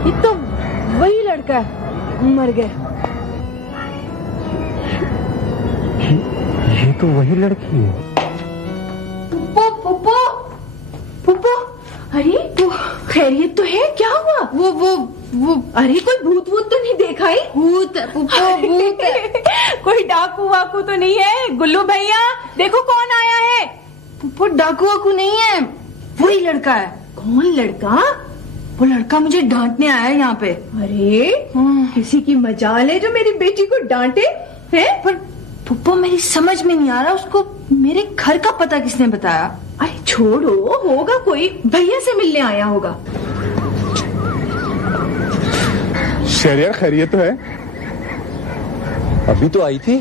ये तो वही लड़का है, मर गया। ये तो वही लड़की है। पुप्पो, पुप्पो, अरे तो खैरियत तो है? क्या हुआ? वो अरे कोई भूत तो नहीं देखा ही? भूत पुप्पो, भूत कोई डाकू वाकू तो नहीं है? गुल्लू भैया देखो कौन आया है। पुप्पो डाकू वाकू नहीं है, वही लड़का है। कौन लड़का? वो लड़का मुझे डांटने आया है यहाँ पे। अरे किसी की मजाल है जो मेरी बेटी को डांटे है? पर पुप्पो मेरी समझ में नहीं आ रहा, उसको मेरे घर का पता किसने बताया? अरे छोड़ो, होगा कोई भैया से मिलने आया होगा। शहरियार खैरियत तो है? अभी तो आई थी।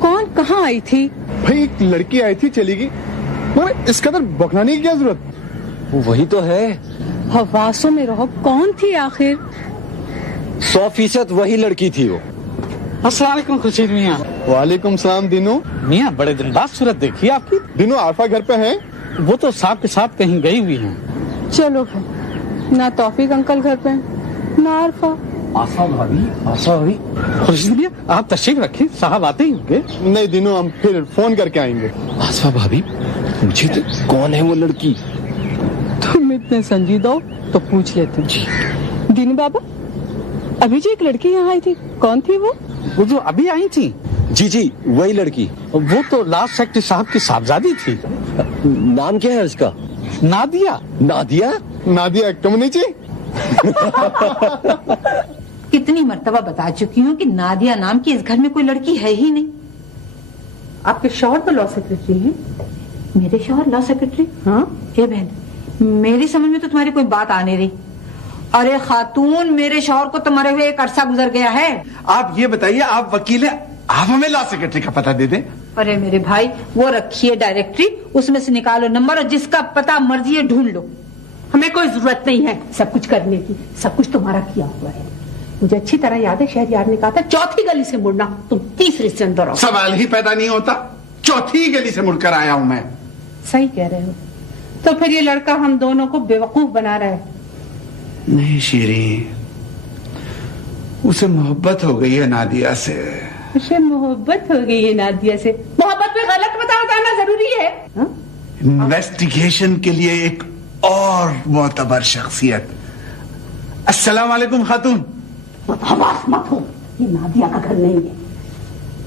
कौन? कहाँ आई थी? भाई एक लड़की आई थी, चली गई। मगर इस कदर बकलाने की क्या जरूरत? वो वही तो है। हवासों में रहो, कौन थी आखिर? 100% वही लड़की थी वो। अस्सलाम वालेकुम खुर्शीद मियाँ। वालेकुम सलाम दिनू। मियाँ बड़े दिन बाद सूरत देखी आपकी। दिनू आरफा घर पे है? वो तो साहब के साथ कहीं गई हुई हैं। चलो फिर, ना तौफीक अंकल घर पे ना आरफा। आशा भाभी। खुर्शीद मियाँ आप तशरीफ रखें, साहब आते ही होंगे। नहीं दिनू, हम फिर फोन करके आएंगे। आसफा भाभी, मुझे तो कौन है वो लड़की? तुम इतने संजीदा हो तो पूछ लेते हैं। दीनू बाबा, अभी जो एक लड़की यहाँ आई थी, कौन थी वो? वो जो अभी आई थी? जी वही लड़की। वो तो लास्ट सेक्रेटरी साहब की साहबजादी थी। नाम क्या है उसका? नादिया। नादिया कम्युनिटी। कितनी मर्तबा बता चुकी हूँ कि नादिया नाम की इस घर में कोई लड़की है ही नहीं। आपके शौहर तो लॉ सेक्रेटरी हैं। मेरे शौहर लॉ सेक्रेटरी? हाँ। हे बहन, मेरी समझ में तो तुम्हारी कोई बात आ नहीं रही। अरे खातून, मेरे शौहर को तुम्हारे हुए एक अरसा गुजर गया है। आप ये बताइए, आप वकील हैं, आप हमें लॉ सेक्रेटरी का पता दे दें। अरे मेरे भाई, वो रखिए डायरेक्टरी, उसमें से निकालो नंबर और जिसका पता मर्जी है ढूंढ लो। हमें कोई जरूरत नहीं है सब कुछ करने की, सब कुछ तुम्हारा किया हुआ है। मुझे अच्छी तरह याद है, शहरयार ने कहा था चौथी गली से मुड़ना, तुम तीसरी से अंदर आओ। सवाल ही पैदा नहीं होता, चौथी गली से मुड़कर आया हूं मैं। सही कह रहे हो। तो फिर ये लड़का हम दोनों को बेवकूफ बना रहा है। नहीं शीरी, उसे मोहब्बत हो गई है नादिया से। उसे मोहब्बत हो गई है नादिया से? मोहब्बत में गलत बताना जरूरी है? इन्वेस्टिगेशन के लिए एक और मोतबर शख्सियत। अस्सलाम वालेकुम खातून। बदहवास मत हो, ये नादिया का घर नहीं है।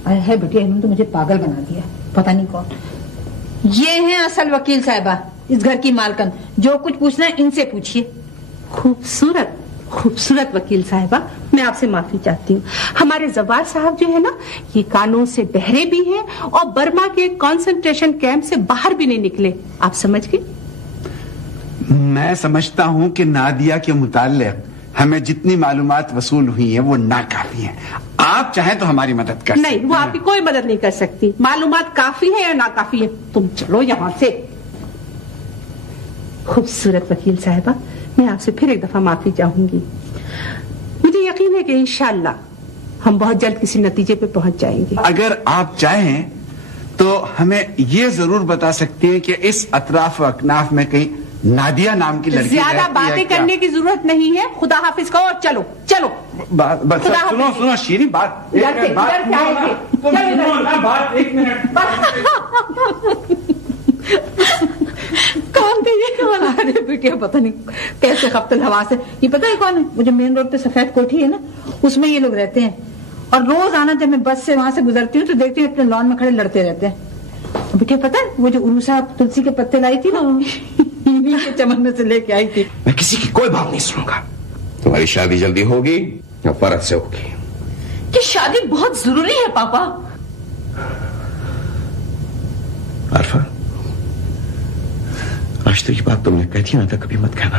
अरे है बिटिया, इन्होंने तो मुझे पागल बना दिया, पता नहीं कौन। ये हैं असल वकील साहिबा, इस घर की मालकन। जो कुछ पूछना है इनसे पूछिए। खूबसूरत वकील साहिबा, मैं आपसे माफी चाहती हूँ। हमारे जवार साहब जो है ना, ये कानून से बहरे भी हैं और बर्मा के कंसंट्रेशन कैंप से बाहर भी नहीं निकले। आप समझ गए? मैं समझता हूं कि नादिया के मुताल्लिक हमें जितनी मालूमात वसूल हुई है वो नाकाफी है। आप चाहें तो हमारी मदद कर नहीं, वो आपकी कोई मदद नहीं कर सकती। मालूमात काफी है या नाकाफी है? तुम चलो यहाँ से। खूबसूरत वकील साहिबा, मैं आपसे फिर एक दफा माफी चाहूंगी। मुझे यकीन है कि इंशाअल्लाह हम बहुत जल्द किसी नतीजे पे पहुंच जाएंगे। अगर आप चाहें तो हमें ये जरूर बता सकते हैं कि इस अतराफ अकनाफ में कहीं नादिया नाम की लड़की ज्यादा बातें करने की जरूरत नहीं है। खुदा हाफिज कहो और चलो चलो। बस सुनो शीरी, बात एक मिनट। कौन थे ये? अरे बेटिया, पता नहीं कैसे खप्तल हवा से। ये पता है कौन है? मुझे मेन रोड पे सफेद कोठी है ना, उसमें ये लोग रहते हैं। और रोज आना, जब मैं बस से वहां से गुजरती हूँ तो देखती हूँ अपने लॉन में खड़े लड़ते रहते हैं। बेटिया पता है, वो जो उरूसा तुलसी के पत्ते लाई थी ना, इन्हीं के चमन में से लेके आई थी। मैं किसी की कोई बात नहीं सुनूंगा। तुम्हारी शादी जल्दी होगी या फर्ज से होगी? ये शादी बहुत जरूरी है पापा। आरफा, आज तो ये बात तुमने कह दी ना, तो कभी मत कहना,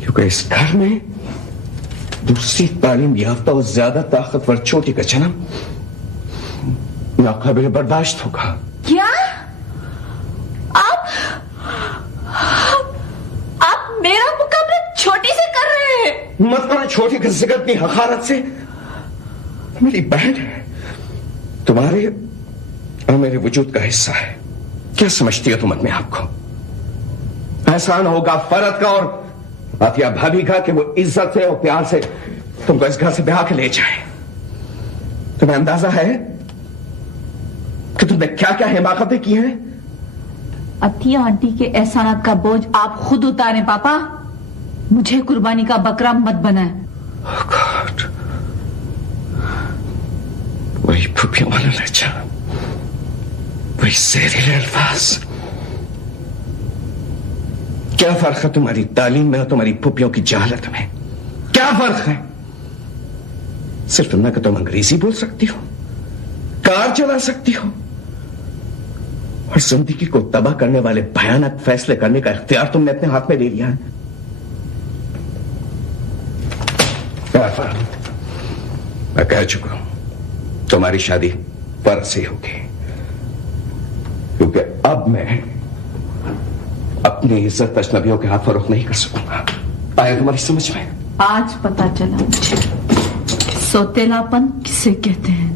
क्योंकि इस घर में दूसरी तालीम याफ्ता और ज्यादा ताकतवर छोटी का जन्म नाकाबिल बर्दाश्त होगा। क्या आप मेरा मुकाबला छोटी से कर रहे हैं? मत करो छोटी का जिक्र अपनी हकारत से। मेरी बहन है, तुम्हारे और मेरे वजूद का हिस्सा है। क्या समझती हो तुम अपने आप को? एहसान होगा फर्द का और आतिया भाभी का कि वो इज्जत से और प्यार से तुमको इस घर से ब्याह के ले जाए। तुम्हें अंदाजा है कि तुमने क्या क्या हिमाकतें की हैं? अतिया आंटी के एहसानात का बोझ आप खुद उतारें पापा। मुझे कुर्बानी का बकरा मत बनाए। Oh God. वही फुफियों वाला लहजा, वही जहरीले अल्फाज। क्या फर्क है तुम्हारी तालीम में और तुम्हारी फुफियों की जहालत में? क्या फर्क है? सिर्फ इतना कि तुम अंग्रेजी बोल सकती हो, कार चला सकती हो और जिंदगी को तबाह करने वाले भयानक फैसले करने का इख्तियार तुमने अपने हाथ में ले लिया है। मैं कह चुका हूं तुम्हारी शादी फर्ज से होगी, क्योंकि अब मैं अपनी इज्जत अजनबियों के हाथ फरोख्त नहीं कर सकूंगा। आया तुम्हारी समझ में? आज पता चला मुझे सौतेलापन किसे कहते हैं।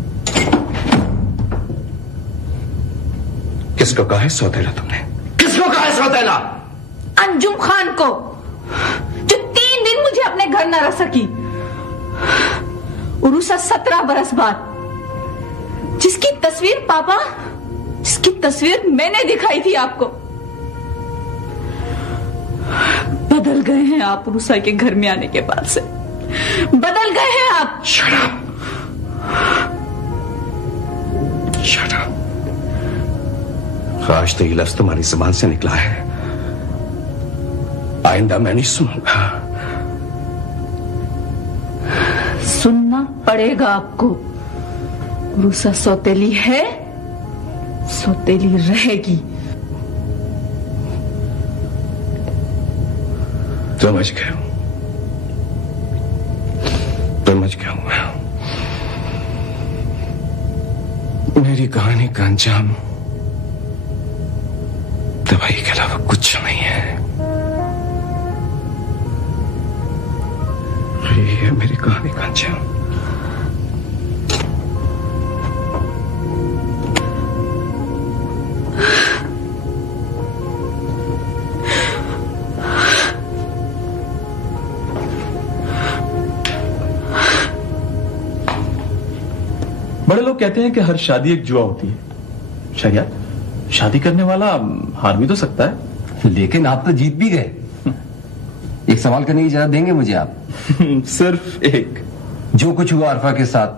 किसको कहा है सौतेला तुमने? किसको कहा है सौतेला? अंजुम खान को, जो 3 दिन मुझे अपने घर न रख सकी। उरुसा 17 बरस बाद, जिसकी तस्वीर पापा, जिसकी तस्वीर मैंने दिखाई थी आपको। बदल गए हैं आप उरुसा के घर में आने के बाद से, बदल गए हैं आप। Shut up. Shut up. आज तो ये लफ्ज तुम्हारी जुबान से निकला है, आइंदा मैं नहीं सुनूंगा। सुनना पड़ेगा आपको। उरुसा सौतेली है, सौतेली रहेगी। समझ गया हूं, समझ गया हूं मैं। मेरी कहानी का अंजाम दवाई के अलावा कुछ नहीं है। ये है मेरी कहानी का अंजाम। बड़े लोग कहते हैं कि हर शादी एक जुआ होती है। शरियत, शादी करने वाला हार भी तो सकता है। लेकिन आप तो जीत भी गए। एक सवाल करने की इजाजत देंगे मुझे आप? सिर्फ एक। जो कुछ हुआ अरफा के साथ,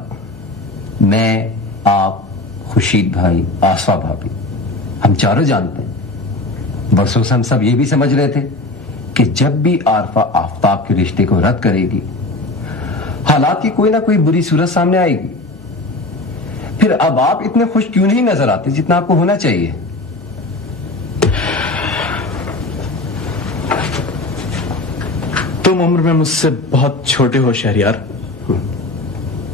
मैं, आप, खुर्शीद भाई, आसफा भाभी, हम चारों जानते हैं। बरसों से हम सब ये भी समझ रहे थे कि जब भी आरफा आफ्ताब के रिश्ते को रद्द करेगी, हालात की कोई ना कोई बुरी सूरत सामने आएगी। फिर अब आप इतने खुश क्यों नहीं नजर आते जितना आपको होना चाहिए? तुम उम्र में मुझसे बहुत छोटे हो शहरियार,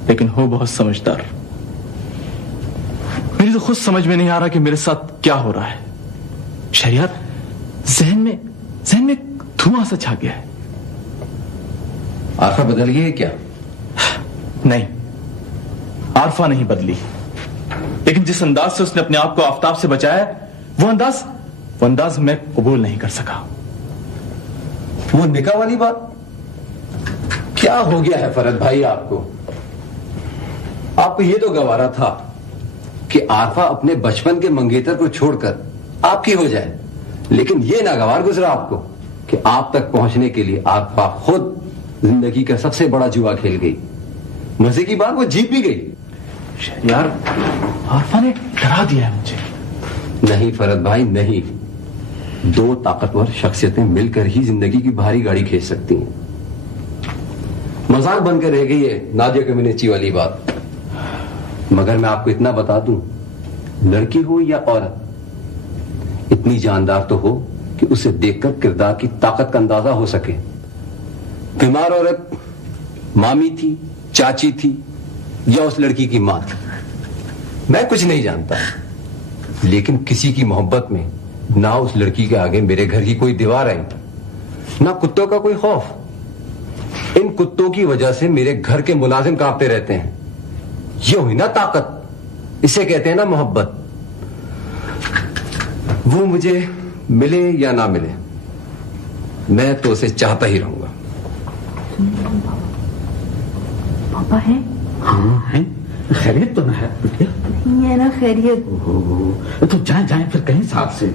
लेकिन हो बहुत समझदार। मेरी तो खुद समझ में नहीं आ रहा कि मेरे साथ क्या हो रहा है। शहरियार, जहन में धुआं सा छा गया है। आरफा बदल गई है क्या? नहीं, आरफा नहीं बदली, लेकिन जिस अंदाज से उसने अपने आप को आफताब से बचाया, वो अंदाज मैं कबूल नहीं कर सका। वो निकाह वाली बात क्या हो गया है फरद भाई? आपको ये तो गवारा था कि आरफा अपने बचपन के मंगेतर को छोड़कर आपकी हो जाए, लेकिन ये नागवार गुजरा आपको कि आप तक पहुंचने के लिए आरफा खुद जिंदगी का सबसे बड़ा जुआ खेल गई। मजे की बात, वो जीत भी गई। यार, आरफा ने डरा दिया है मुझे। नहीं फरद भाई, नहीं। 2 ताकतवर शख्सियतें मिलकर ही जिंदगी की भारी गाड़ी खींच सकती हैं। मजाक बनकर रह गई है नादिया कम्युनिटी वाली बात। मगर मैं आपको इतना बता दूं, लड़की हो या औरत, इतनी जानदार तो हो कि उसे देखकर किरदार की ताकत का अंदाजा हो सके। बीमार औरत मामी थी, चाची थी, या उस लड़की की मां थी, मैं कुछ नहीं जानता, लेकिन किसी की मोहब्बत में ना उस लड़की के आगे मेरे घर की कोई दीवार आई, ना कुत्तों का कोई खौफ। इन कुत्तों की वजह से मेरे घर के मुलाजिम कांपते रहते हैं। ये हुई ना ताकत, इसे कहते हैं ना मोहब्बत। वो मुझे मिले या ना मिले, मैं तो उसे चाहता ही रहूंगा। पापा है? हाँ है। खैरियत तो ना है बिटिया? नहीं है ना खैरियत। ओहो, तो जाए फिर कहीं साथ से।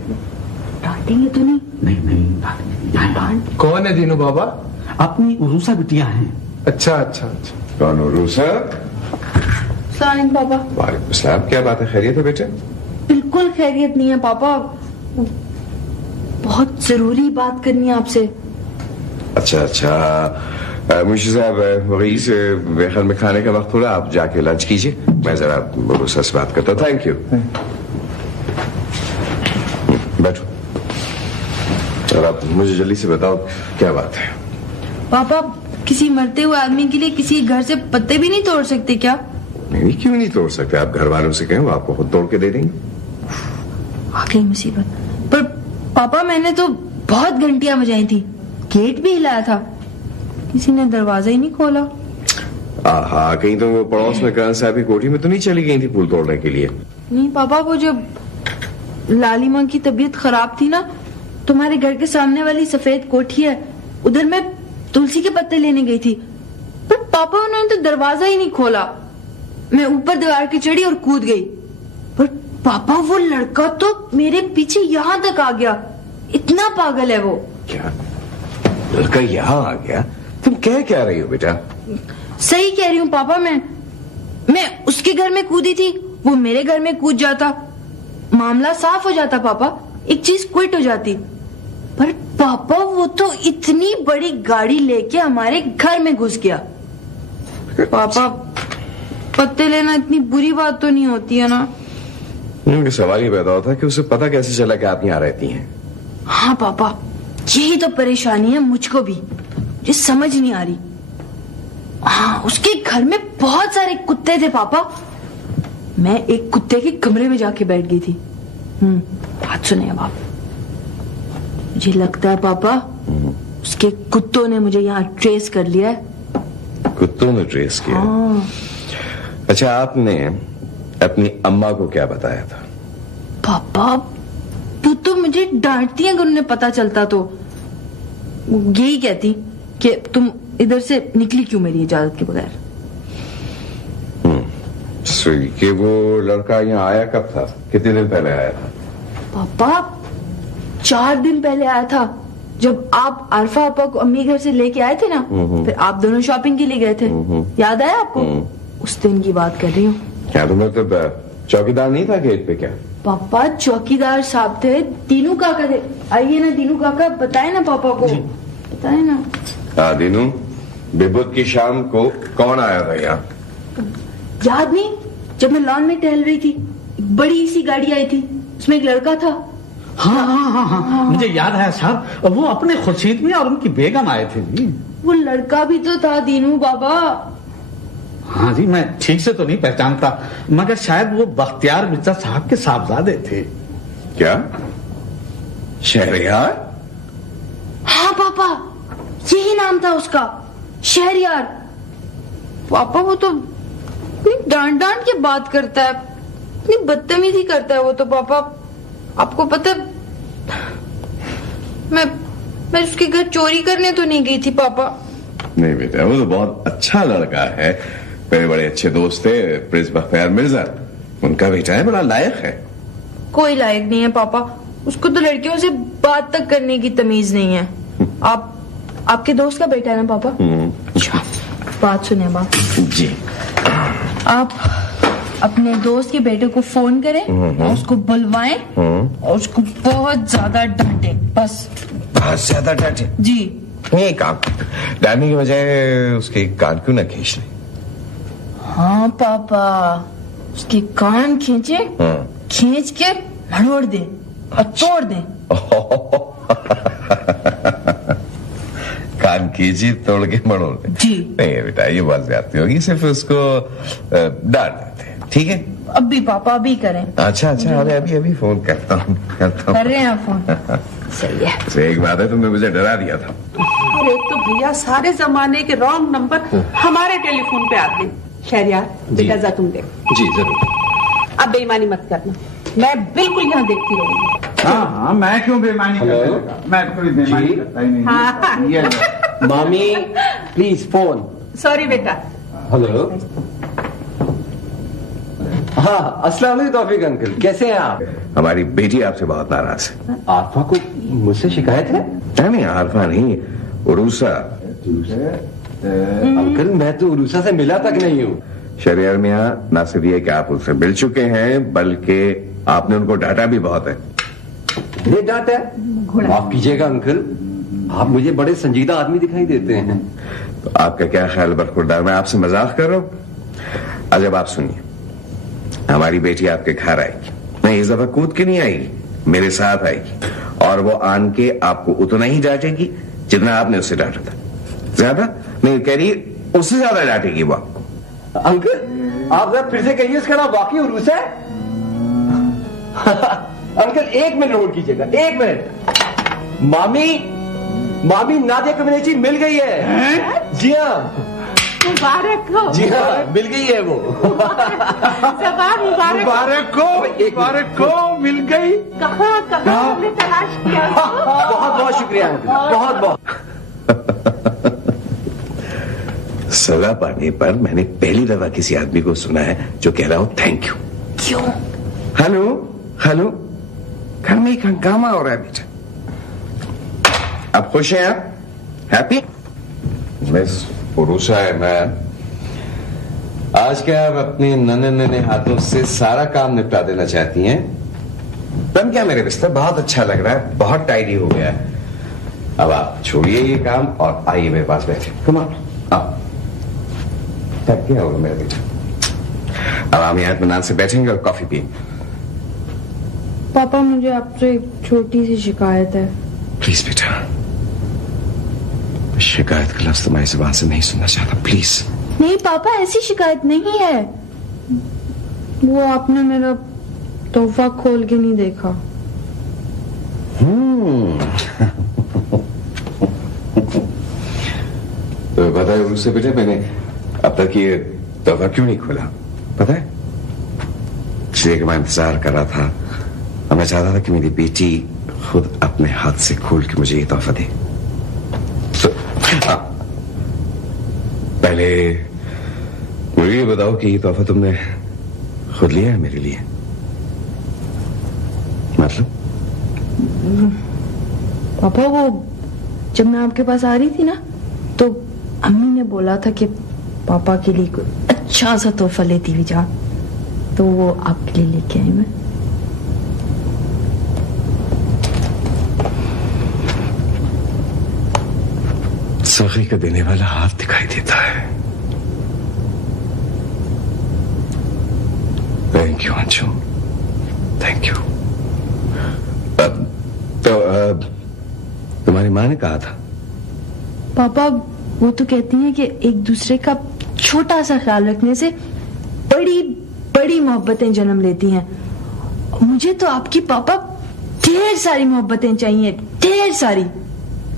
डांटेंगे तो नहीं? नहीं डांट। कौन है दीनू बाबा? अपनी उरूसा बिटिया हैं। अच्छा अच्छा अच्छा। कौन उरूसा? सलाम पापा। वालेकुम सलाम। क्या बात है, खैरियत है बेटे? बिल्कुल खैरियत नहीं है पापा, बहुत जरूरी बात करनी है आपसे। अच्छा मुंशी साहब, रईस मेरे ख्याल में खाने का वक्त हो रहा, आप जाके लंच कीजिए, मैं जरा उरूसा से बात करता हूँ। Thank you. बैठो और आप मुझे जल्दी से बताओ क्या बात है। पापा, किसी मरते हुए आदमी के लिए किसी घर से पत्ते भी नहीं तोड़ सकते क्या? नहीं, क्यों नहीं तोड़ सकते? आप घर वालों से कहें, वो आपको खुद तोड़ के दे देंगे। आ गई मुसीबत। पर पापा, मैंने तो बहुत घंटियां बजाई थी, गेट भी हिलाया था, किसी ने दरवाजा ही नहीं खोला। हाँ, कहीं तो वो पड़ोस में करण साहब की कोठी में तो नहीं चली गई थी फूल तोड़ने के लिए? नहीं पापा, वो जब लालिमा की तबीयत खराब थी ना, तुम्हारे घर के सामने वाली सफेद कोठी है, उधर मैं तुलसी के पत्ते लेने गई थी, पर पापा उन्होंने तो दरवाजा ही नहीं खोला। मैं ऊपर दीवार की चढ़ी और कूद गई, पर पापा वो लड़का तो मेरे पीछे यहाँ तक आ गया, इतना पागल है वो। क्या लड़का यहाँ आ गया? तुम क्या रही हो बेटा? सही कह रही हूँ पापा, मैं उसके घर में कूदी थी, वो मेरे घर में कूद जाता, मामला साफ हो जाता पापा, एक चीज क्विट हो जाती। पर पापा वो तो इतनी बड़ी गाड़ी लेके हमारे घर में घुस गया। पापा, पत्ते लेना इतनी बुरी बात तो नहीं होती है ना? सवाल ये पैदा होता है कि उसे पता कैसे चला कि आप यहाँ रहती हैं? हाँ पापा, यही तो परेशानी है मुझको भी, जो समझ नहीं आ रही। हाँ, उसके घर में बहुत सारे कुत्ते थे पापा, मैं एक कुत्ते के कमरे में जाके बैठ गई थी। बात सुने अब आप। मुझे लगता है पापा उसके कुत्तों ने मुझे यहाँ ट्रेस कर लिया है। कुत्तों ने ट्रेस किया? हाँ। अच्छा, आपने अपनी अम्मा को क्या बताया था? पापा, वो तो मुझे डांटती है अगर उन्हें पता चलता तो। वो यही कहती कि तुम इधर से निकली क्यों मेरी इजाजत के बगैर। कि वो लड़का यहाँ आया कब था? कितने दिन पहले आया था? पापा, 4 दिन पहले आया था, जब आप आरफा आपा को अम्मी घर से लेके आए थे ना, फिर आप दोनों शॉपिंग के लिए गए थे, याद आया आपको? उस दिन की बात कर रही हूँ। क्या तो मतलब चौकीदार नहीं था गेट पे क्या? पापा, चौकीदार साहब थे, दीनू काका थे। आइए ना दीनू काका, बताए ना पापा को, बताए ना। हाँ दीनू, बिबुत की शाम को कौन आया था यहाँ? याद नहीं, जब मैं लॉन में टहल रही थी, एक बड़ी सी गाड़ी आई थी, उसमें एक लड़का था। हाँ, मुझे याद है साहब, वो अपने खुर्शीद में और उनकी बेगम आए थे जी। वो लड़का भी तो था दीनू बाबा। हाँ जी, मैं ठीक से तो नहीं पहचानता, मगर शायद वो बख्तियार मिर्जा साहब के साहबजादे थे। क्या? शहरयार? हाँ पापा, यही नाम था उसका, शहरयार। पापा, वो तो डांट के बात करता है, इतनी बदतमीजी करता है वो तो। पापा, आपको पता है, मैं उसके घर चोरी करने तो नहीं गई थी पापा। नहीं बेटा, वो तो बहुत अच्छा लड़का है, मेरे बड़े अच्छे दोस्त थे प्रिंस बख्तियार मिर्जा, उनका बेटा है, बड़ा लायक है। कोई लायक नहीं है पापा, उसको तो लड़कियों से बात तक करने की तमीज नहीं है। आपके दोस्त का बेटा है ना पापा? बात सुने बाप जी, आप अपने दोस्त के बेटे को फोन करें और उसको बुलवाएं और उसको बहुत ज्यादा डांटे, बस। बहुत ज्यादा डांटे? जी। नहीं, काम डांटने की बजाय उसके कान क्यों ना खींच ले? हाँ पापा, उसके कान खींचे, खींच के मरोड़ दे और तोड़ दे। कान खींची तोड़ के मरोड़ दे? जी। नहीं बेटा, ये बात ज्यादती होगी, सिर्फ उसको डांट देते, ठीक है? अभी पापा, अभी करें। अच्छा, अभी फोन करता हूँ। कर रहे हैं फोन? सही है। तो एक बात है, तुमने मुझे डरा दिया था। अरे तो भैया, सारे जमाने के रॉन्ग नंबर हमारे टेलीफोन पे आते हैं। शहरयार, बेटा जा तुम देख। जी जरूर। अब बेईमानी मत करना, मैं बिल्कुल यहाँ देखती रहूंगी। हाँ हाँ, मैं क्यों बेईमानी हेलो? करूंगा? मैं कोई बेईमानी जी? करता ही नहीं। हाँ। ये लो। मामी प्लीज फोन। सॉरी बेटा। हेलो। हाँ, अस्सलाम वालेकुम तौफीक अंकल, कैसे हैं आप? हमारी बेटी आपसे बहुत नाराज है। आरफा को मुझसे शिकायत है? नहीं आरफा नहीं, उरूसा। अंकल मैं तो उरूसा से मिला तक नहीं हूँ। शरियार मियाँ, ना सिर्फ ये कि आप उससे मिल चुके हैं बल्कि आपने उनको डांटा भी बहुत है। ये डांट है? माफ कीजिएगा अंकल, आप मुझे बड़े संजीदा आदमी दिखाई देते हैं। तो आपका क्या ख्याल बरखुरदार, मैं आपसे मजाक कर रहा हूँ? अजब आप सुनिए, हमारी बेटी आपके घर आएगी, नहीं इस दफा कूद के नहीं आएगी, मेरे साथ आएगी, और वो आन के आपको उतना ही डांटेगी जितना आपने उससे डांटा था। ज्यादा नहीं कह रही, उससे ज्यादा डांटेगी वो आपको। अंकल आप जरा फिर से कहिए, उसका नाम वाकई उरूस है? अंकल 1 मिनट होल्ड कीजिएगा, 1 मिनट। मामी नादिया कम्युनिटी मिल गई है। जी हाँ मुबारक हो। जी हाँ, मिल गई है वो। जबान मुबारक। मुबारक को मिल गई। कहाँ हमने तलाश किया उसको? बहुत बहुत शुक्रिया अंकल, बहुत बहुत। सजा पाने पर मैंने पहली दफा किसी आदमी को सुना है जो कह रहा हो थैंक यू। क्यों? हेलो हेलो, घर में एक हंगामा हो रहा है बेटा। आप खुश हैं? आप हैप्पी? मिस उरूसा है, मैं आज क्या आप अपने नन्हे हाथों से सारा काम निपटा देना चाहती हैं? बन क्या मेरे बिस्तर, बहुत अच्छा लग रहा है, बहुत टाइडी हो गया है। अब आप छोड़िए ये काम और आइए मेरे पास बैठे। कम ऑन, आप थक गया होगा मेरा बेटा। अब हम यहाँ इत्मीनान से बैठेंगे और कॉफी पिएंगे। पापा मुझे आपसे एक छोटी सी शिकायत है। प्लीज बेटा, शिकायत का लफ्ज तुम्हारी जुबान से नहीं सुनना चाहता, प्लीज। नहीं पापा, ऐसी शिकायत नहीं है। वो आपने मेरा तोहफा खोल के नहीं देखा। तो पता है उससे बेटे, मैंने अब तक ये तोहफा क्यों नहीं खोला पता है? इसलिए कि मैं इंतजार कर रहा था और मैं चाहता था कि मेरी बेटी खुद अपने हाथ से खोल के मुझे ये तोहफा दे। तो, पहले मुझे ये बताओ कि ये तोहफा तुमने खुद लिया है मेरे लिए? मतलब पापा वो जब मैं आपके पास आ रही थी ना, तो अम्मी ने बोला था कि पापा के लिए कोई अच्छा सा तोहफा लेती हुई जा, तो वो आपके लिए लेके आई मैं। सखी का देने वाला हाथ दिखाई देता है। Thank you Anshu, thank you. तो तुम्हारी माँ ने कहा था? पापा वो तो कहती हैं कि एक दूसरे का छोटा सा ख्याल रखने से बड़ी बड़ी मोहब्बतें जन्म लेती हैं। मुझे तो आपकी पापा ढेर सारी मोहब्बतें चाहिए, ढेर सारी।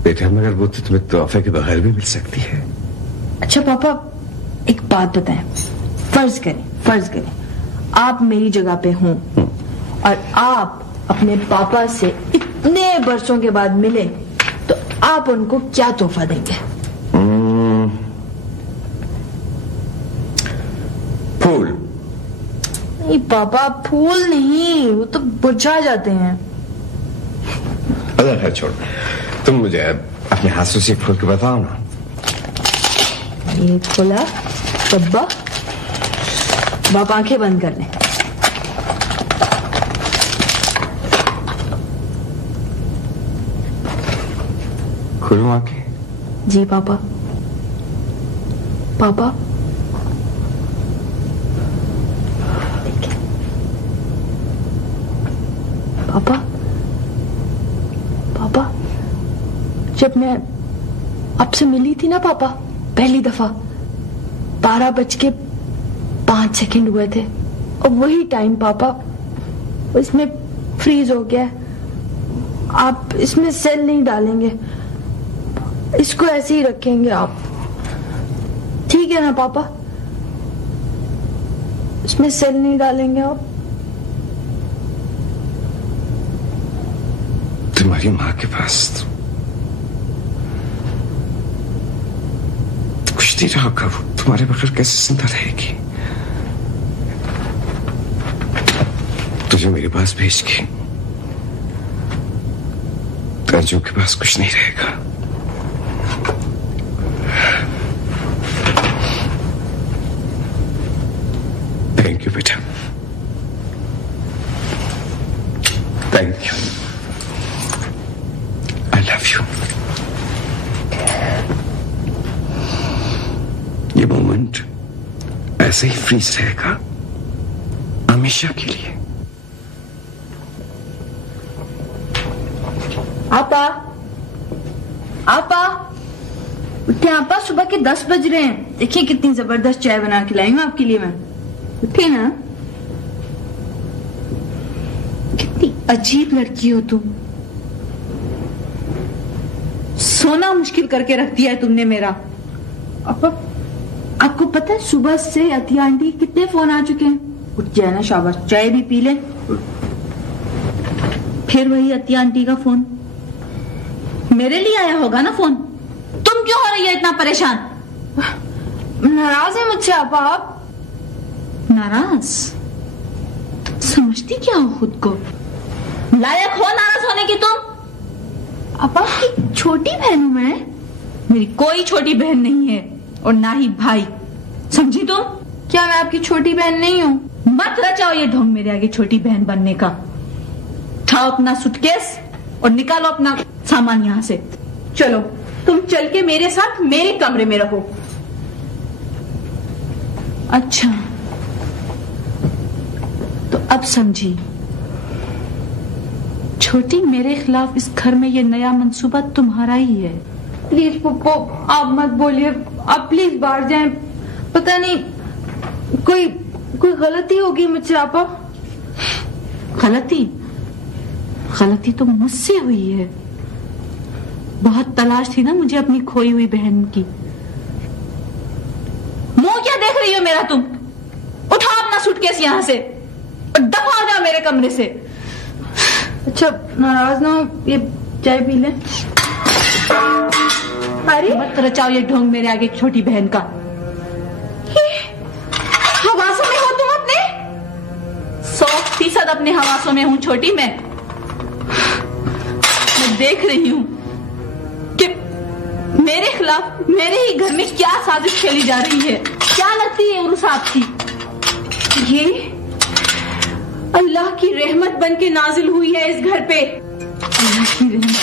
बेटा मगर वो तो तुम्हें तोहफे के बगैर भी मिल सकती है। अच्छा पापा एक बात बताएं, फर्ज करें आप मेरी जगह पे हों और आप अपने पापा से इतने बरसों के बाद मिले, तो आप उनको क्या तोहफा देंगे? फूल। नहीं पापा, फूल नहीं, वो तो बुझा जाते हैं। अरे खैर छोड़, तुम मुझे अपने हाथों से खोल के बताओ ना। ये खुला डब्बा, आप आंखें बंद कर लें। खोलो आंखें। जी पापा। पापा पापा पापा, जब मैं आपसे मिली थी ना पापा पहली दफा, 12:05 हुए थे, और वही टाइम पापा इसमें फ्रीज हो गया। आप इसमें सेल नहीं डालेंगे, इसको ऐसे ही रखेंगे आप, ठीक है ना पापा? इसमें सेल नहीं डालेंगे आप? तुम्हारी माँ के पास कुछ नहीं रहा होगा। वो तुम्हारे बगैर कैसे जिंदा रहेगी? तुझे मेरे पास भेज के अर्जुन के पास कुछ नहीं रहेगा। थैंक यू बेटा, thank you. I love you. ये मोमेंट ऐसे ही फ्रीज रहेगा हमेशा के लिए। आपा, आपा उठे आपा, सुबह के 10 बज रहे हैं। देखिए कितनी जबरदस्त चाय बना के लाई हूं आपके लिए मैं। उठे ना। कितनी अजीब लड़की हो तुम। सोना मुश्किल करके रख दिया है तुमने मेरा। आपा, आपको पता है सुबह से अतिया आंटी कितने फोन आ चुके हैं। उठ जाए ना, शाबाश, चाय भी पी ले। फिर वही अतिया आंटी का फोन। मेरे लिए आया होगा ना फोन। तुम क्यों हो रही है इतना परेशान? नाराज है मुझसे आपा आप? नाराज? समझती क्या हो खुद को? लायक हो नाराज होने की तुम? आपा की छोटी बहन हूं मैं। मेरी कोई छोटी बहन नहीं है और ना ही भाई, समझी तुम? क्या मैं आपकी छोटी बहन नहीं हूं? मत रचाओ ये ढोंग मेरे आगे छोटी बहन बनने का। उठाओ अपना सूटकेस और निकालो अपना सामान यहां से। चलो तुम चल के मेरे साथ मेरे कमरे में रहो। अच्छा तो अब समझी। छोटी, मेरे खिलाफ इस घर में ये नया मंसूबा तुम्हारा ही है। प्लीज पप्पो आप मत बोलिए, आप प्लीज बाहर जाएं। पता नहीं कोई गलती होगी मुझसे आपा। गलती तो मुझसे हुई है। बहुत तलाश थी ना मुझे अपनी खोई हुई बहन की। मुंह क्या देख रही हो मेरा तुम? उठाओ अपना सूटकेस यहां से और दफा हो जाओ मेरे कमरे से। अच्छा नाराज ना हो, ये चाय पी ले। अरे मत रचाओ ये ढोंग मेरे आगे छोटी बहन का। हवासों में हो तुम अपने? 100% अपने हवासों में हूं छोटी मैं देख रही हूं कि मेरे खिलाफ मेरे ही घर में क्या साजिश खेली जा रही है। क्या लगती है उर्स आपकी? ये अल्लाह की रहमत बन के नाजिल हुई है इस घर पे। अल्लाह की रहमत।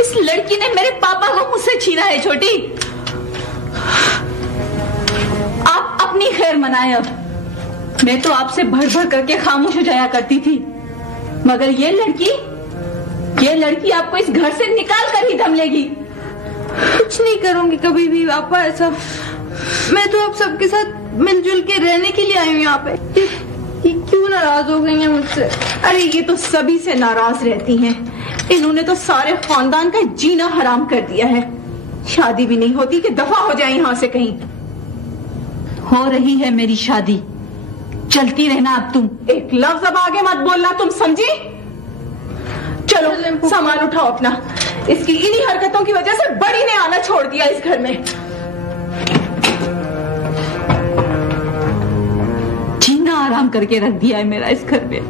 इस लड़की ने मेरे पापा को मुझसे छीना है छोटी। आप अपनी खैर मनाए। अब मैं तो आपसे भर भर करके खामोश हो जाया करती थी, मगर ये लड़की आपको इस घर से निकाल कर ही दम लेगी। कुछ नहीं करूंगी कभी भी पापा ऐसा। मैं तो आप सबके साथ मिलजुल के रहने के लिए आई हूँ यहाँ पे। ये क्यों नाराज हो गई हैं मुझसे? अरे ये तो सभी से नाराज रहती हैं। इन्होंने तो सारे खानदान का जीना हराम कर दिया है। शादी भी नहीं होती कि दफा हो जाए यहाँ से कहीं। हो रही है मेरी शादी, चलती रहना अब तुम। एक लफ्ज अब आगे मत बोलना, तुम समझी? चलो सामान उठाओ अपना। इसकी इन्हीं हरकतों की वजह से बड़ी ने आना छोड़ दिया इस घर में। जीना आराम करके रख दिया है मेरा इस घर में।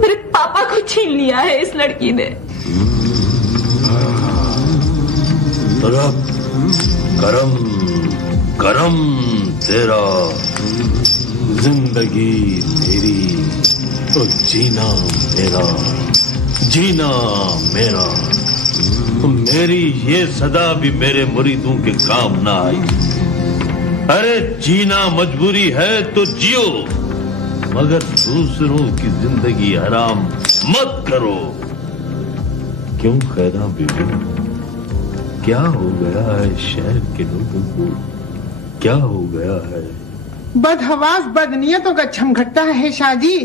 मेरे पापा को छीन लिया है इस लड़की ने। करम करम तेरा, जिंदगी मेरी तो जीना मेरा, जीना मेरा। मेरी ये सदा भी मेरे मुरीदों के काम ना आई। अरे जीना मजबूरी है तो जियो, मगर दूसरों की जिंदगी हराम मत करो। क्यों खैरा बीबी, क्या हो गया है शहर के लोगों को? क्या हो गया है? बदहवास बदनीयतों का छमघट्टा है शाहजी।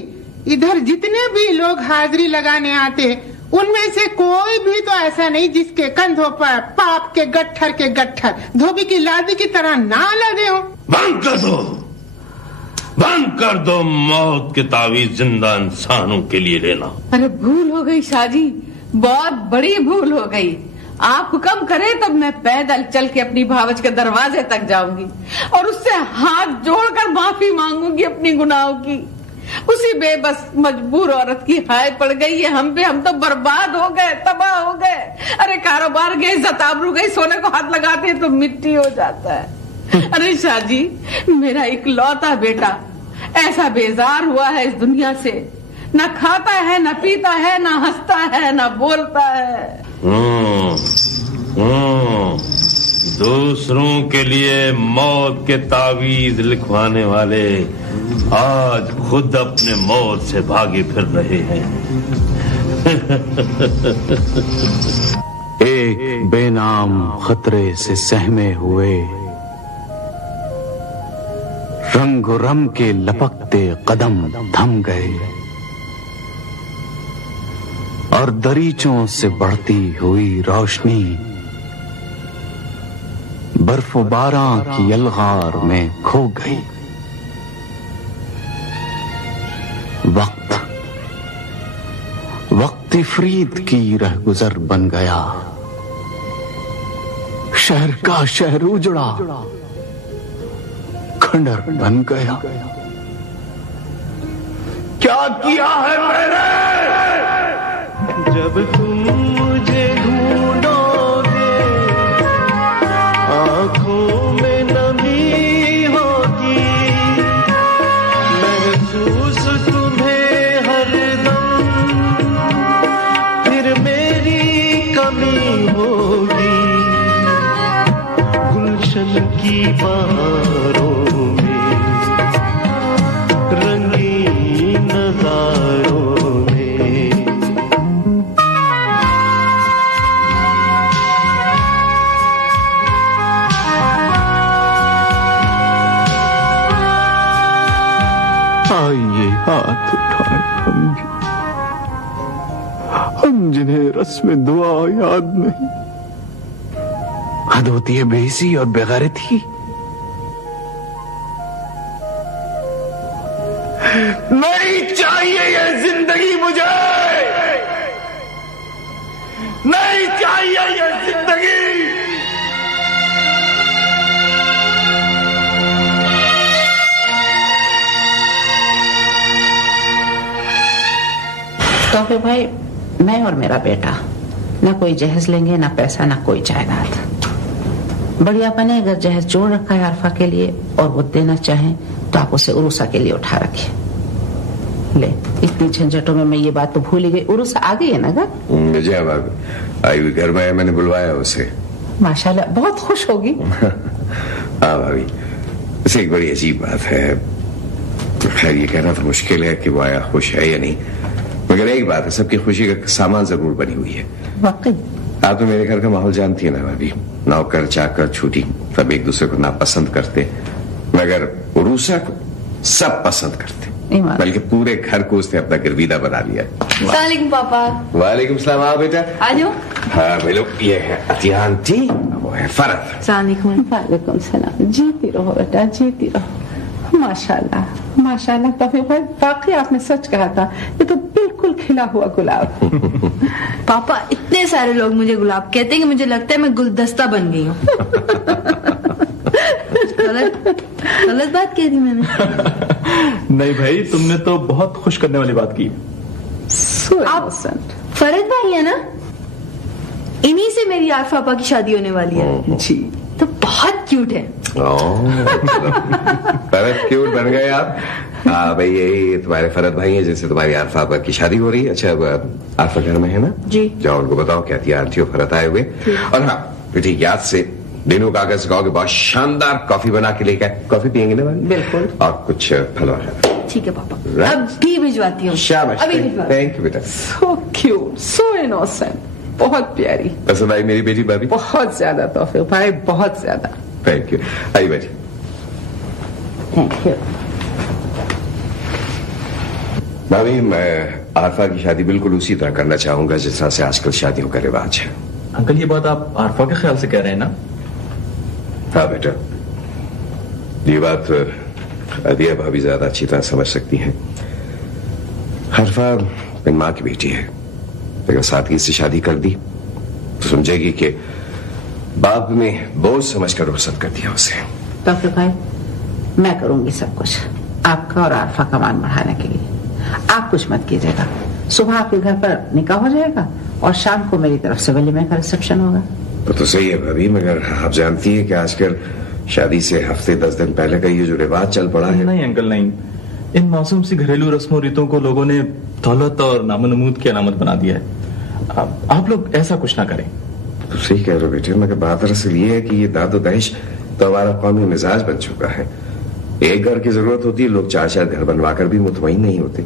इधर जितने भी लोग हाजिरी लगाने आते, उनमें से कोई भी तो ऐसा नहीं जिसके कंधों पर पाप के गट्ठर धोबी की लादी की तरह ना लगे हो। बंद कर दो। बंद कर दो मौत के तावीज जिंदा इंसानों के लिए लेना। अरे भूल हो गई शाहजी, बहुत बड़ी भूल हो गई। आप हुक्म करें तब मैं पैदल चल के अपनी भावज के दरवाजे तक जाऊंगी और उससे हाथ जोड़कर माफी मांगूंगी अपनी गुनाहों की। उसी बेबस मजबूर औरत की हाय पड़ गई है हम पे। हम तो बर्बाद हो गए, तबाह हो गए। अरे कारोबार गए, इज्जत आबरू गई, सोने को हाथ लगाते हैं तो मिट्टी हो जाता है। अरे शाहजी, मेरा इकलौता बेटा ऐसा बेजार हुआ है इस दुनिया से, ना खाता है, ना पीता है, ना हंसता है, ना बोलता है। दूसरों के लिए मौत के तावीज लिखवाने वाले आज खुद अपने मौत से भागे फिर रहे हैं। एक बेनाम खतरे से सहमे हुए रंग रंग के लपकते कदम थम गए और दरीचों से बढ़ती हुई रोशनी बर्फबारा की अलगार में खो गई। वक्त इफरीत की रहगुजर बन गया। शहर का शहर उजड़ा, खंडर बन गया। क्या किया है मैंने? जब तुम मुझे ढूंढोगे, आंखों में नमी होगी, महसूस तुम्हें हरदम फिर मेरी कमी होगी। गुलशन की बहारों में, रंगीन नजारों आइए हाथ उठाए हम जिन्हें रस्म दुआ याद नहीं। हद होती है बेइज्जती और बेगैरती। नहीं चाहिए ये जिंदगी मुझे, नहीं चाहिए ये जिंदगी। तो फिर भाई, मैं और मेरा बेटा ना कोई जहेज लेंगे, ना पैसा, ना कोई जायदाद। बढ़िया बने अगर जहेज जोड़ रखा है आरफा के लिए और वो देना चाहें तो आप उसे उरूसा के लिए उठा रखिए। ले, इतनी झंझटों में मैं ये बात तो भूल ही गई। उरूसा आ गई है ना घर? विजया भाभी आई हुई घर में, मैंने बुलवाया उसे। माशाल्लाह, बहुत खुश होगी। हाँ भाभी, वैसे एक बड़ी अजीब बात है। खैर ये कहना तो मुश्किल है कि वो आया खुश है या नहीं, मगर एक बात है, सबकी खुशी का सामान जरूर बनी हुई है। वाकई आप तो मेरे घर का माहौल जानती है ना भाभी, नौकर चाकर छूटी सब एक दूसरे को नापसंद करते, मगर उरूसा को सब पसंद करते, बल्कि पूरे घर को उसने अपना गिरवीदा बना लिया। सलाम पापा। वालेकुम सलाम। आओ बेटा, आ जाओ। हाँ भाई लोग, ये है अतिया आंटी, वो है फरत। वालेकुम सलाम। जीती रहो बेटा, जीती रहो। माशाल्लाह माशाल्लाह। तौफीक भाई, वाकई आपने सच कहा था, ये तो बिल्कुल खिला हुआ गुलाब। पापा, इतने सारे लोग मुझे गुलाब कहते हैं कि मुझे लगता है मैं गुलदस्ता बन गई हूँ। गलत बात कह दी मैंने? नहीं भाई, तुमने तो बहुत खुश करने वाली बात की। आप फरद भाई है ना? इन्हीं से मेरी आरफा पापा की शादी होने वाली है। जी। तो बहुत क्यूट है। फरद क्यूट बन गए आप। हाँ भाई, यही तुम्हारे फरद भाई हैं जिनसे तुम्हारी आरफा पापा की शादी हो रही है। अच्छा, आरफा घर में है ना? जी। जाओ उनको बताओ क्या थी आंटी और फरद आए हुए। और हाँ बेटी, याद से दिनों का अगर कहोगे बहुत शानदार कॉफी बना के लेकर, कॉफी पियेंगे ना? बिल्कुल। और कुछ फल वगैरह। ठीक है पापा, अब भी भिजवाती हूँ। शाबाश, थैंक यू बेटा। सो क्यूट, सो इनोसेंट, बहुत प्यारी। पसंद आई मेरी बेटी भाभी? बहुत ज्यादा तौफीक भाई, बहुत ज्यादा। Thank you. आइए बेटी। थैंक यू भाभी, मैं आरफा की शादी बिल्कुल उसी तरह करना चाहूंगा जिस तरह से आजकल शादियों का रिवाज है। अंकल, ये बात आप आरफा के ख्याल से कह रहे हैं ना? हाँ बेटा, ये बात नादिया भाभी ज्यादा अच्छी तरह समझ सकती हैं। हरफा मेरी माँ की बेटी है, अगर सादगी से शादी कर दी तो समझेगी कि बाप ने बोझ समझकर रुखसत कर दिया उसे। डॉक्टर भाई, मैं करूंगी सब कुछ आपका और आरफा का मान बढ़ाने के लिए। आप कुछ मत कीजिएगा। सुबह आपके घर पर निकाह हो जाएगा और शाम को मेरी तरफ से वलीमे का रिसेप्शन होगा। तो सही है भाभी, मगर आप जानती है कि आजकल शादी से हफ्ते 10 दिन पहले का ये जो रिवाज चल पड़ा है। नहीं अंकल नहीं, इन मासूम सी घरेलू रस्मों रीतों को लोगों ने दौलत और नामनमूद की अलामत बना दिया है। आप लोग ऐसा कुछ ना करें। तो सही कह रहे हो बेटे, मगर बात दरअसल ये है कि ये दादो दहेज तो हमारा कौमी मिजाज बन चुका है। एक घर की जरूरत होती है, लोग 4-4 घर बनवा कर भी मुतमईन नहीं होते।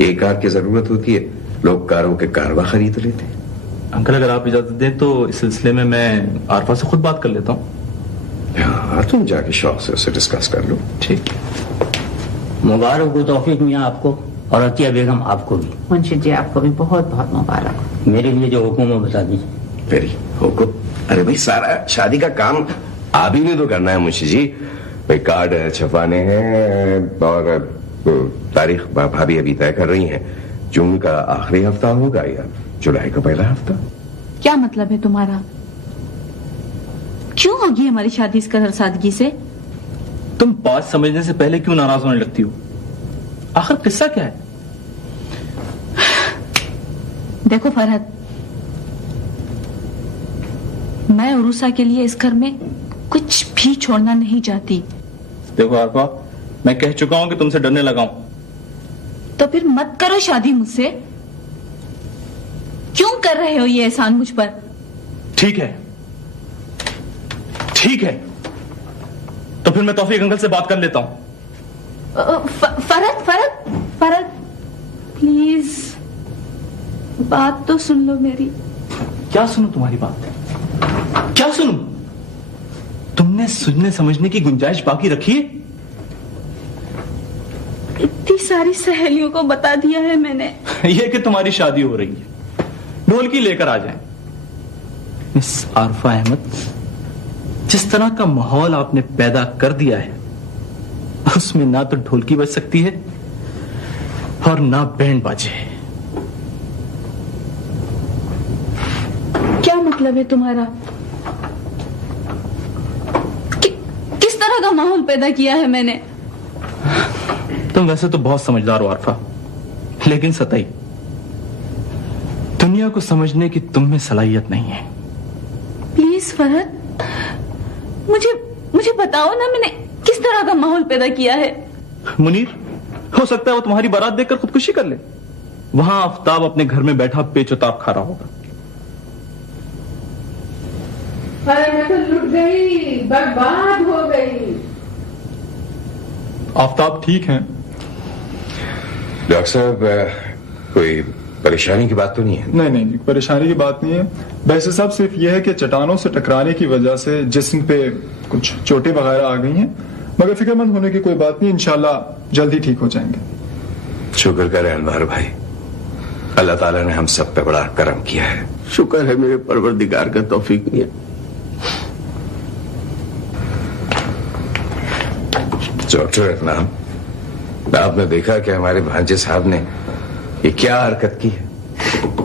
एक कार की जरूरत होती है, लोग कारों के कारवा खरीद लेते हैं। अंकल अगर आप इजाजत दें तो इस सिलसिले में मैं आरफा से खुद बात कर लेता हूँ। हाँ, तुम जाके शौक से उससे डिस्कस कर लो। ठीक। मुबारक हो तौफीक मियाँ आपको और अतिया बेगम आपको भी। मुंशी जी आपको भी बहुत बहुत मुबारक। मेरे लिए जो हुक्म है बता दीजिए। वेरी हुक्म। अरे भाई, सारा शादी का काम आप ही ने तो करना है मुंशी जी। भाई कार्ड छपवाने हैं और तारीख भाभी अभी तय कर रही हैं। जून का आखिरी हफ्ता होगा या जुलाई का पहला हफ्ता। क्या मतलब है तुम्हारा? क्यों होगी हमारी शादी इस कदर सादगी से? तुम बात समझने से पहले क्यों नाराज होने लगती हो? आखिर किस्सा क्या है? देखो फरहत, मैं उरूसा के लिए इस घर में कुछ भी छोड़ना नहीं चाहती। देखो आरफा, मैं कह चुका हूं कि तुमसे डरने लगा हूं। तो फिर मत करो शादी मुझसे। क्यों कर रहे हो ये एहसान मुझ पर? ठीक है, ठीक है, तो फिर मैं तौफीक अंकल से बात कर लेता हूं। फरहत फरहत फरहत, प्लीज बात तो सुन लो मेरी। क्या सुनूं तुम्हारी बात? क्या सुनूं? तुमने सुनने समझने की गुंजाइश बाकी रखी है? इतनी सारी सहेलियों को बता दिया है मैंने। यह कि तुम्हारी शादी हो रही है, ढोलकी लेकर आ जाएं। मिस आरफा अहमद, जिस तरह का माहौल आपने पैदा कर दिया है उसमें ना तो ढोलकी बज सकती है और ना बैंड बाजे। क्या मतलब है तुम्हारा? किस तरह का माहौल पैदा किया है मैंने? तुम वैसे तो बहुत समझदार हो आरफा, लेकिन सतई दुनिया को समझने की तुम में सलाहियत नहीं है। प्लीज फरहत, मुझे बताओ ना, मैंने किस तरह का माहौल पैदा किया है? मुनीर, हो सकता है वो तुम्हारी बारात देखकर खुदकुशी कर ले। वहां आफ्ताब अपने घर में बैठा पेचोताब खा रहा होगा। अरे मैं तो लुट गई, बर्बाद हो गई। आफ्ताब ठीक हैं? डॉक्टर साहब, कोई परेशानी की बात तो नहीं है? नहीं नहीं, परेशानी की बात नहीं है। वैसे साहब सिर्फ यह है कि चट्टानों से टकराने की वजह से जिस्म पे कुछ चोटें वगैरह आ गई हैं, मगर फिक्रमंद होने की कोई बात नहीं, इंशाल्लाह जल्दी ठीक हो जाएंगे। शुक्र करें अनवर भाई, अल्लाह ताला ने हम सब पे बड़ा करम किया है। शुक्र है मेरे परवरदिगार का तौफीक मियां। डॉक्टर इकराम, आपने देखा कि हमारे भांजे साहब ने ये क्या हरकत की है?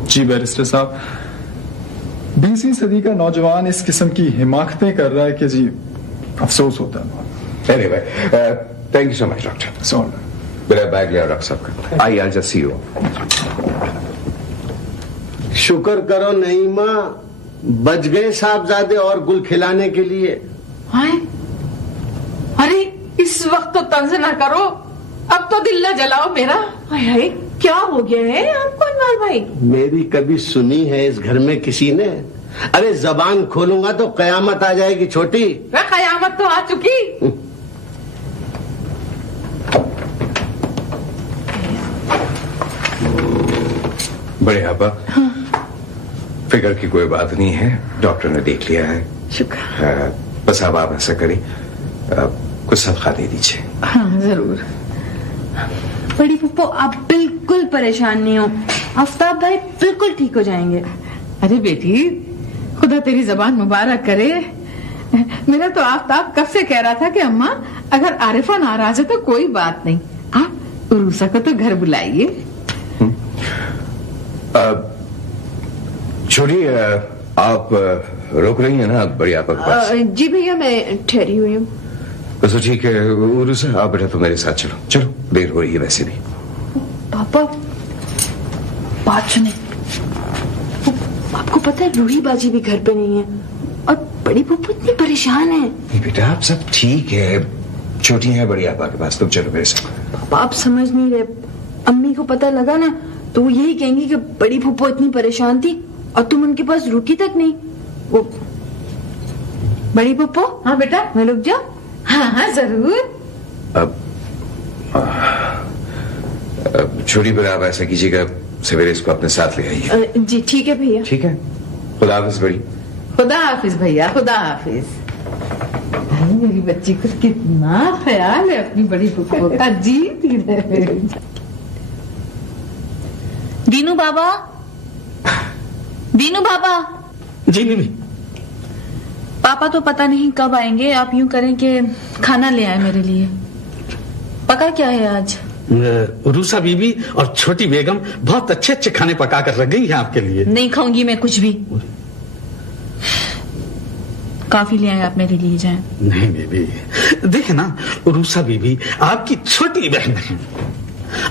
जी बैरिस्टर साहब, 20वीं सदी का नौजवान इस किस्म की हिमाकतें कर रहा है कि जी अफसोस होता है। Anyway, thank you so much doctor. Sorry, मेरा बैग लिया डॉक्टर साहब का। I just see you. शुक्र करो नईमा, बच गए साहबजादे और गुल खिलाने के लिए। हाय, अरे इस वक्त तो तंज ना करो, अब तो दिल न जलाओ मेरा। हाय, क्या हो गया है आपको अनवर भाई? मेरी कभी सुनी है इस घर में किसी ने? अरे जबान खोलूंगा तो कयामत आ जाएगी छोटी। कयामत तो आ चुकी। बड़े आपा, फिक्र की कोई बात नहीं है, डॉक्टर ने देख लिया है। शुक्र। बस अब आप ऐसा करें, कुछ सदका दे दीजिए। हाँ जरूर। बड़ी पप्पो, आप बिल्कुल परेशान नहीं हो, आफ्ताब भाई बिल्कुल ठीक हो जाएंगे। अरे बेटी, खुदा तेरी जबान मुबारक करे। मेरा तो आफ्ताब कब से कह रहा था कि अम्मा अगर आरिफा नाराज है तो कोई बात नहीं, आप उरूसा को तो घर बुलाइए। छोटी आप रोक रही हैं ना बड़ी आपा के पास? जी भैया, मैं ठहरी हुई हूँ। तो ठीक है उरूसा, आप बेटा तो मेरे साथ चलो, चलो देर हो रही है वैसे भी। पापा बात सुने, आपको पता है रूही बाजी भी घर पे नहीं है और बड़ी पप्पू इतनी परेशान है। नहीं बेटा आप सब ठीक है, छोटी है बड़ी आपा के पास, तुम चलो मेरे साथ। पापा आप समझ नहीं रहे, अम्मी को पता लगा ना तो वो यही कहेंगी कि बड़ी फूफो इतनी परेशान थी और तुम उनके पास रुकी तक नहीं। वो बड़ी पप्पो। हाँ बेटा, मैं रुक जाओ। हाँ हाँ जरूर। अब छोटी पर आप ऐसा कीजिएगा, सवेरे इसको अपने साथ ले आइए। जी ठीक है भैया। ठीक है, खुदा हाफिज बड़ी। खुदा हाफिज भैया, खुदा हाफिज। मेरी बच्ची को कितना ख्याल है अपनी बड़ी फूफो का, जीती रहे। दीनू बाबा, दीनू बाबा। जी बीबी। पापा तो पता नहीं कब आएंगे, आप यूं करें कि खाना ले आए मेरे लिए। पका क्या है आज? रूसा बीबी और छोटी बेगम बहुत अच्छे अच्छे खाने पका कर रख गई है आपके लिए। नहीं खाऊंगी मैं कुछ भी। काफी ले आए आप मेरे लिए, जाएं। नहीं बीबी, देखे ना रूसा बीबी आपकी छोटी बहन है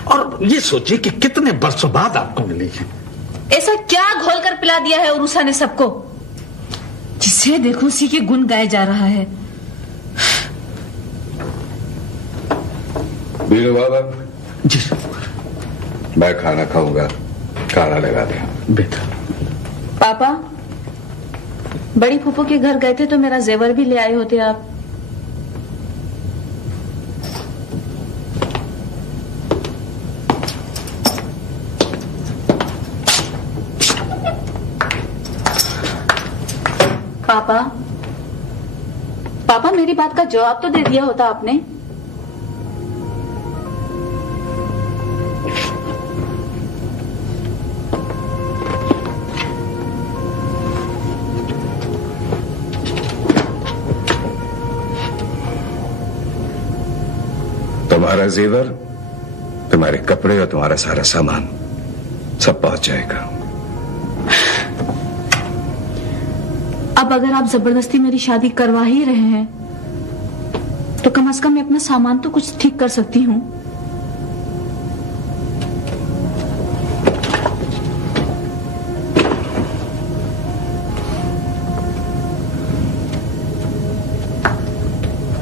और ये सोचिए कि कितने बरसों बाद आपको मिली है। ऐसा क्या घोल कर पिला दिया है उरूसा ने सबको, जिसे देखो उसी के गुण गाए जा रहा है। बीनू बाबा जी मैं खाना खाऊंगा, खाना लगा दे बेटा। पापा बड़ी फूफो के घर गए थे तो मेरा जेवर भी ले आए होते आप। पापा पापा मेरी बात का जवाब तो दे दिया होता आपने। तुम्हारा जेवर, तुम्हारे कपड़े और तुम्हारा सारा सामान सब पहुंच जाएगा। अब अगर आप जबरदस्ती मेरी शादी करवा ही रहे हैं तो कम से कम मैं अपना सामान तो कुछ ठीक कर सकती हूँ।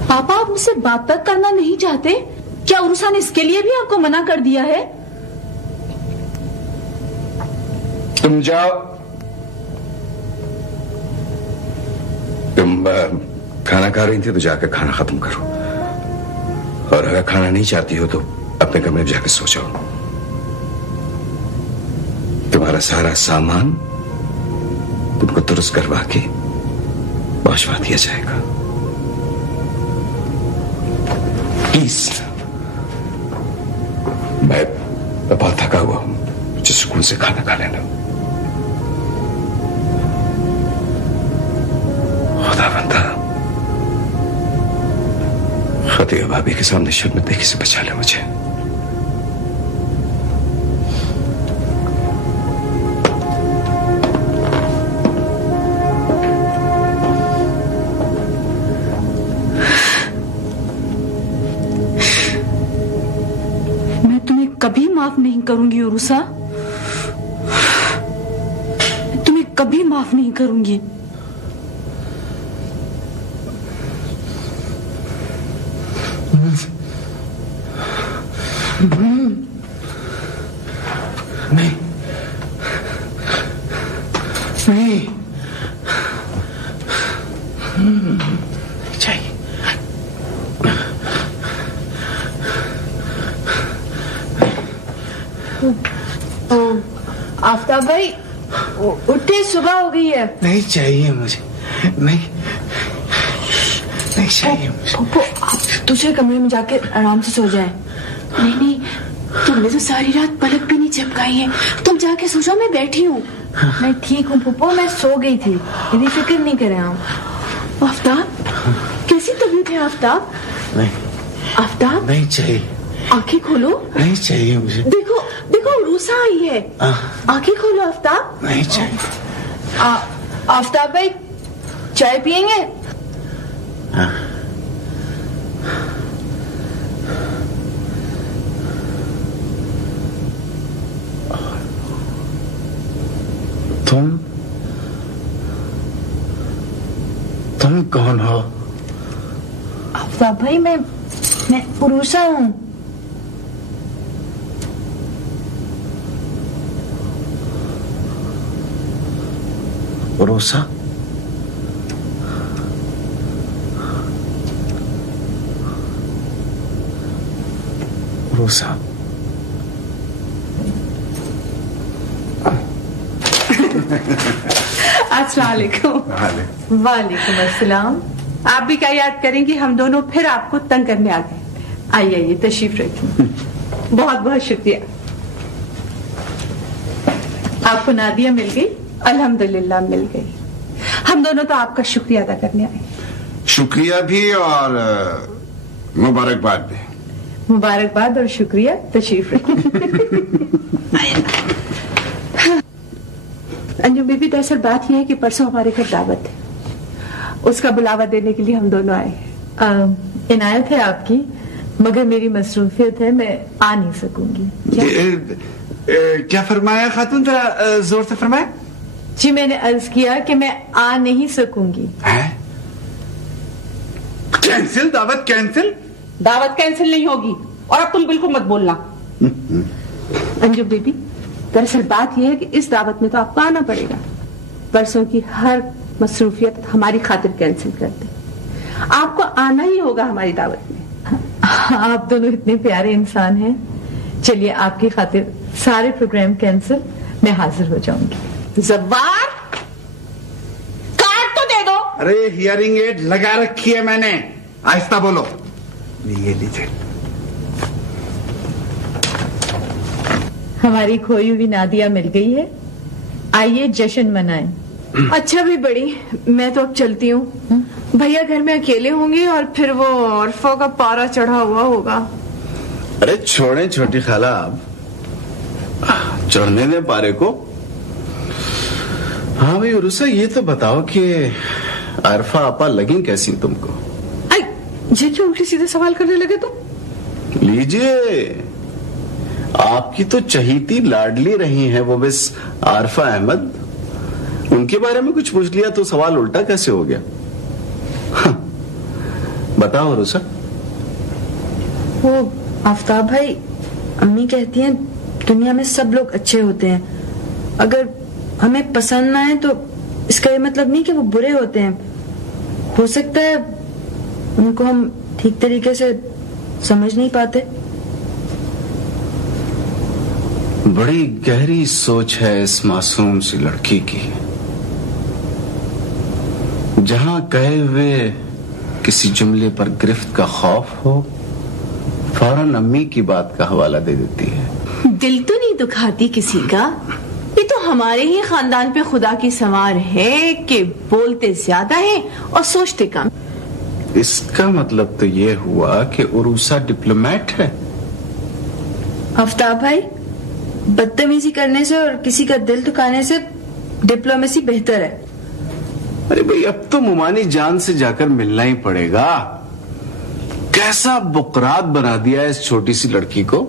पापा आप मुझसे बात तक करना नहीं चाहते क्या? उरूसा ने इसके लिए भी आपको मना कर दिया है? तुम जाओ, तुम खाना खा रही थी तो जाकर खाना खत्म करो, और अगर खाना नहीं चाहती हो तो अपने कमरे में जाकर सो जाओ। तुम्हारा सारा सामान तुमको दुरुस्त करवा के पहुंचवा दिया जाएगा। प्लीज, मैं बहुत थका हुआ हूं, मुझे सुकून से खाना खा लेना। खुदा बंदा खतीजा भाभी के सामने शर्मिंदगी से बचा ले मुझे। मैं तुम्हें कभी माफ नहीं करूंगी उरूसा, तुम्हें कभी माफ नहीं करूंगी। नहीं नहीं चाहिए। आफ्ताब भाई उठे, सुबह हो गई है। नहीं चाहिए मुझे, नहीं नहीं चाहिए मुझे। आप दूसरे कमरे में जाके आराम से सो जाए। नहीं नहीं, तुमने तो सारी रात पलक भी नहीं झपकाई है, तुम जाके सो जाओ, मैं बैठी हूँ। मैं ठीक हूँ पुप्पो, मैं सो गई थी, इतनी फिक्र नहीं करें आप। आफ्ताब कैसी तबीयत है आफ्ताब? नहीं आफ्ताब नहीं चाहिए, आंखें खोलो। नहीं चाहिए मुझे। देखो देखो रूसा आई है। आंखें खोलो आफ्ताब। नहीं चाहिए। आफ्ताब भाई चाय पियेंगे? हाँ। तुम कौन हो? आफ्ताब भाई मैं उरूसा हूँ। उरूसा? उरूसा? अस्सलाम वालेकुम। वालेकुम अस्सलाम। आप भी क्या याद करेंगी, हम दोनों फिर आपको तंग करने आ गए। आइए आइए तशरीफ रखिए। बहुत बहुत शुक्रिया। आपको नादिया मिल गई? अल्हम्दुलिल्लाह मिल गई। हम दोनों तो आपका शुक्रिया अदा करने आए। शुक्रिया भी और मुबारकबाद भी। मुबारकबाद और शुक्रिया, तशरीफ रखिए। अंजुम बीबी, दरअसल बात यह है कि परसों हमारे घर दावत है, उसका बुलावा देने के लिए हम दोनों आए हैं। इनायत है आपकी, मगर मेरी मसरूफियत है, मैं आ नहीं सकूंगी। क्या फरमाया खातून, जरा जोर से फरमाया। जी मैंने अर्ज किया कि मैं आ नहीं सकूंगी। कैंसिल? दावत कैंसिल? दावत कैंसिल नहीं होगी, और अब तुम बिल्कुल मत बोलना। अंजुम बीबी, दरअसल बात यह है कि इस दावत में तो आपको आना पड़ेगा। परसों की हर मसरूफियत हमारी खातिर कैंसिल कर दे, आपको आना ही होगा हमारी दावत में। आप दोनों इतने प्यारे इंसान हैं। चलिए आपकी खातिर सारे प्रोग्राम कैंसिल, मैं हाजिर हो जाऊंगी। जब्बार, कार्ड तो दे दो। अरे हियरिंग एड लगा रखी है मैंने, आहिस्ता बोलो। ये लीजिए। हमारी खोई हुई नादिया मिल गई है, आइए जश्न मनाएं। अच्छा भी बड़ी, मैं तो अब चलती हूँ। भैया घर में अकेले होंगे और फिर वो औरफा का पारा चढ़ा हुआ होगा। अरे छोड़े छोटी खाला, चढ़ने दे पारे को। हाँ भाई उरुसा, ये तो बताओ कि अरफा आपा लगी कैसी तुमको? जो उल्टे सीधे सवाल करने लगे तुम। लीजिए, आपकी तो चहीती लाडली रही है वो मिस आरफा अहमद, उनके बारे में कुछ पूछ लिया तो सवाल उल्टा कैसे हो गया? हाँ, बताओ रुसा। वो आफ्ताब भाई, अम्मी कहती हैं दुनिया में सब लोग अच्छे होते हैं, अगर हमें पसंद ना आए तो इसका ये मतलब नहीं कि वो बुरे होते हैं। हो सकता है उनको हम ठीक तरीके से समझ नहीं पाते। बड़ी गहरी सोच है इस मासूम सी लड़की की। जहां कहे हुए किसी जुमले पर गिरफ्त का खौफ हो, फौरन अम्मी की बात का हवाला दे देती है। दिल तो नहीं दुखाती किसी का, ये तो हमारे ही खानदान पे खुदा की संवार है कि बोलते ज्यादा है और सोचते कम। इसका मतलब तो ये हुआ कि उरूसा डिप्लोमेट है। आफ्ताब भाई, बदतमीजी करने से और किसी का दिल दुखाने से डिप्लोमेसी बेहतर है। अरे भाई, अब तो मुमानी जान से जाकर मिलना ही पड़ेगा। कैसा बुकरात बना दिया है इस छोटी सी लड़की को।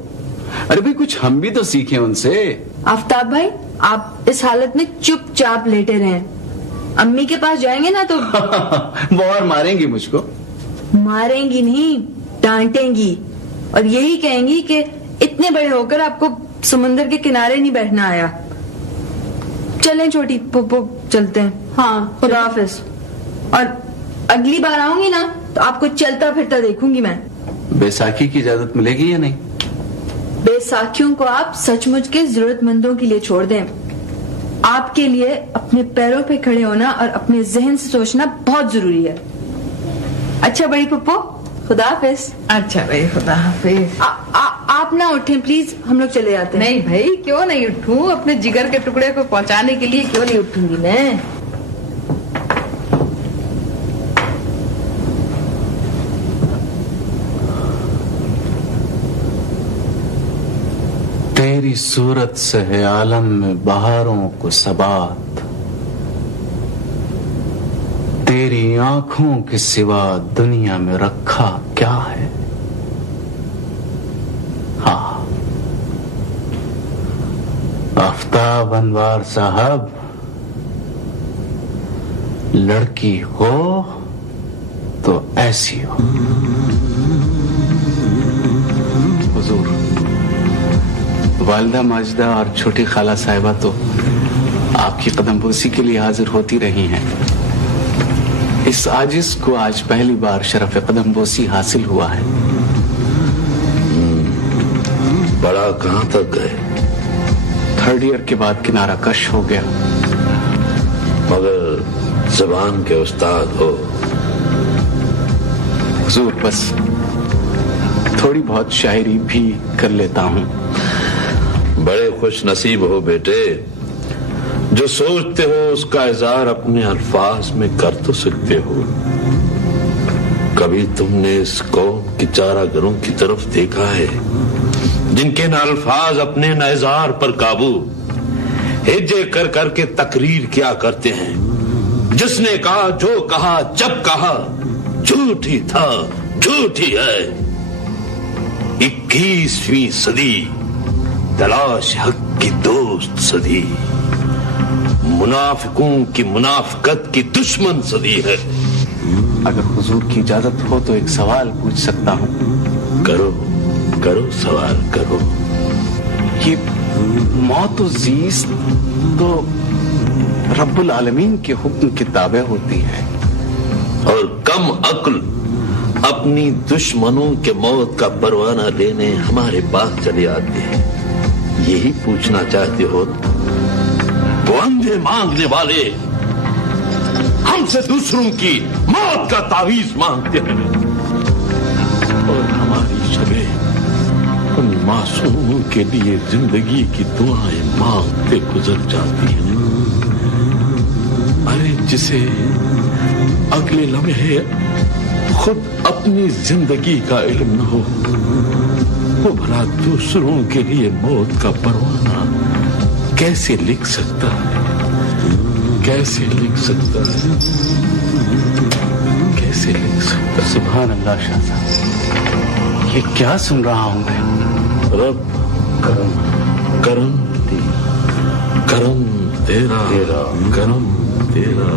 अरे भाई, कुछ हम भी तो सीखें उनसे। आफ्ताब भाई, आप इस हालत में चुपचाप लेटे रहें। अम्मी के पास जाएंगे ना तो वो और मारेंगी मुझको। मारेंगी नहीं, डांटेंगी और यही कहेंगी कि इतने बड़े होकर आपको समुंदर के किनारे नहीं बैठना आया। चलें छोटी पुप्पो, चलते हैं। हाँ, खुदा हाफिज। और अगली बार आऊंगी ना तो आपको चलता फिरता देखूंगी मैं। बैसाखी की इजाजत मिलेगी या नहीं? बैसाखियों को आप सचमुच के जरूरतमंदों के लिए छोड़ दें। आपके लिए अपने पैरों पे खड़े होना और अपने जहन से सोचना बहुत जरूरी है। अच्छा बड़ी पुप्पो, खुदा हाफिज। अच्छा भाई, खुदा हाफिज। आप ना उठें प्लीज, हम लोग चले जाते हैं। नहीं भाई, क्यों नहीं उठूं? अपने जिगर के टुकड़े को पहुंचाने के लिए क्यों नहीं उठूंगी मैं? तेरी सूरत से है आलम में बहारों को सबात, तेरी आंखों के सिवा दुनिया में रखा क्या है। हाँ, आफ्ताब अनवार साहब, लड़की हो तो ऐसी हो। हुजूर, वालिदा माजिदा और छोटी खाला साहिबा तो आपकी कदमबोसी के लिए हाजिर होती रही हैं। इस आजिज को आज पहली बार शरफ कदमबोसी हासिल हुआ है। बड़ा कहां तक गए? 3rd ईयर के बाद किनारा कश हो गया। मगर ज़बान के उस्ताद हो। हुजूर, बस थोड़ी बहुत शायरी भी कर लेता हूँ। बड़े खुश नसीब हो बेटे, जो सोचते हो उसका इज़हार अपने अल्फाज में कर तो सकते हो। कभी तुमने इस कौम की चारागरों की तरफ देखा है जिनके न अल्फाज अपने न इज़हार पर काबू, हिज्जे कर करके तकरीर क्या करते हैं। जिसने कहा, जो कहा, जब कहा, झूठी था, झूठी है। 21वीं सदी तलाश हक की दोस्त सदी, मुनाफिकों की मुनाफिकत की दुश्मन सदी है। अगर हुजूर की इजाजत हो तो एक सवाल पूछ सकता हूँ? करो करो, सवाल करो। ये मौत और जीस्त तो रब्बुल आलमीन के हुक्म की ताबे होती है, और कम अक्ल अपनी दुश्मनों के मौत का परवाना लेने हमारे पास चले आते हैं। यही पूछना चाहते हो? वो अंधे मांगने वाले हमसे दूसरों की मौत का तावीज मांगते हैं, और हमारी शबें उन मासूमों के लिए जिंदगी की दुआएं मांगते गुजर जाती हैं। अरे जिसे अगले लम्हे खुद अपनी जिंदगी का इल्म न हो, वो भला दूसरों के लिए मौत का परवाना कैसे लिख सकता है? कैसे लिख सकता है? कैसे लिख सकता है? सुभान अल्लाह शाह साहब, ये क्या सुन रहा हूं मैं? रब करम करम करम तेरा करम तेरा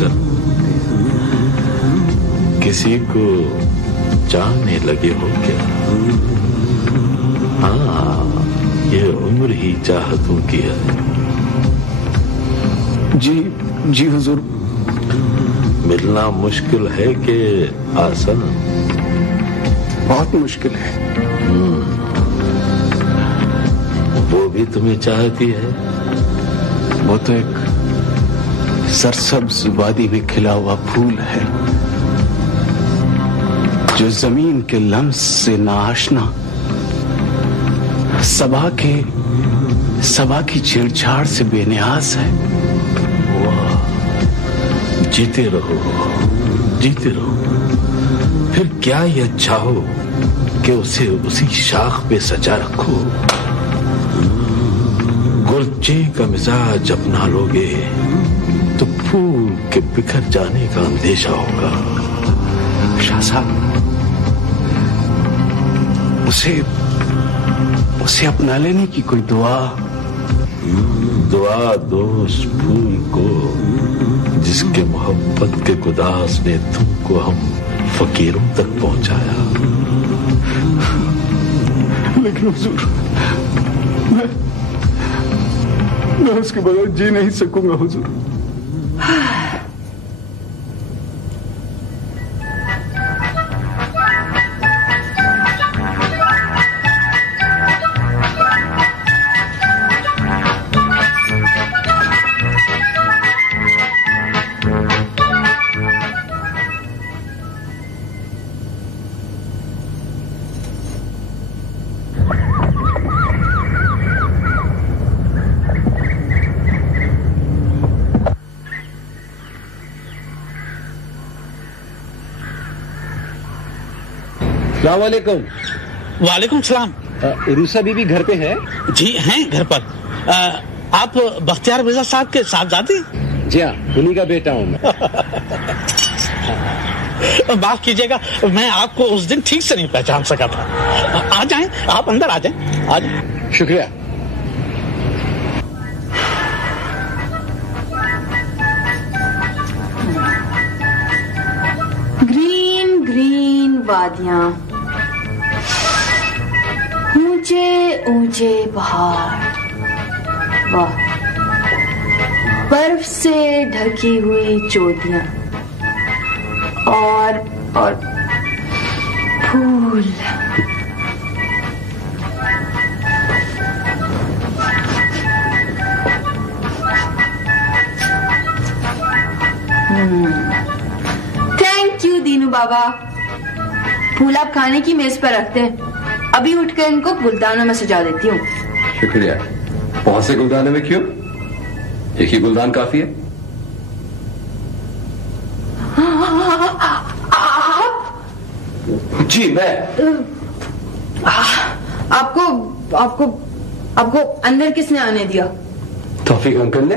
करम। किसी को जानने लगे हो क्या? हाँ, ये उम्र ही चाहतों की है। जी हुजूर। मिलना मुश्किल है कि आसान? बहुत मुश्किल है। वो भी तुम्हें चाहती है? वो तो एक सरसब्ज वादी में खिला हुआ फूल है जो जमीन के लम्स से नाआशना सबा की छेड़छाड़ से बेनियाज है। वाह, जीते रहो, जीते रहो। फिर क्या ये अच्छा हो कि उसे उसी शाख पे सजा रखो। गुलचे का मिजाज अपना लोगे तो फूल के बिखर जाने का अंदेशा होगा। शाह साहब, उसे अपना लेने की कोई दुआ दो उस फूल को जिसके मोहब्बत के गुदास ने तुमको हम फकीरों तक पहुंचाया। लेकिन हुजूर, मैं उसके बगैर जी नहीं सकूंगा हुजूर। वालेकुम। वालेकुम सलाम। रूसा बीबी घर पे है? जी हैं घर पर। आप बख्तियार मिर्जा साहब के साहबजादे? जी हाँ, उन्हीं का बेटा हूँ मैं। माफ कीजिएगा, मैं आपको उस दिन ठीक से नहीं पहचान सका था। आ जाएं, आप अंदर आ जाएं, आ जाएं। शुक्रिया। ग्रीन ग्रीन वादियां, ऊंचे ऊंचे पहाड़, वाह, बर्फ से ढकी हुई चोटियां और फूल। थैंक यू दीनू बाबा। फूल आप खाने की मेज पर रखते हैं, अभी उठकर इनको गुलदानों में सजा देती हूँ। शुक्रिया। बहुत से गुलदाने में क्यों? एक ही गुलदान काफी है। जी मैं आपको आपको आपको अंदर किसने आने दिया? तौफीक अंकल ने।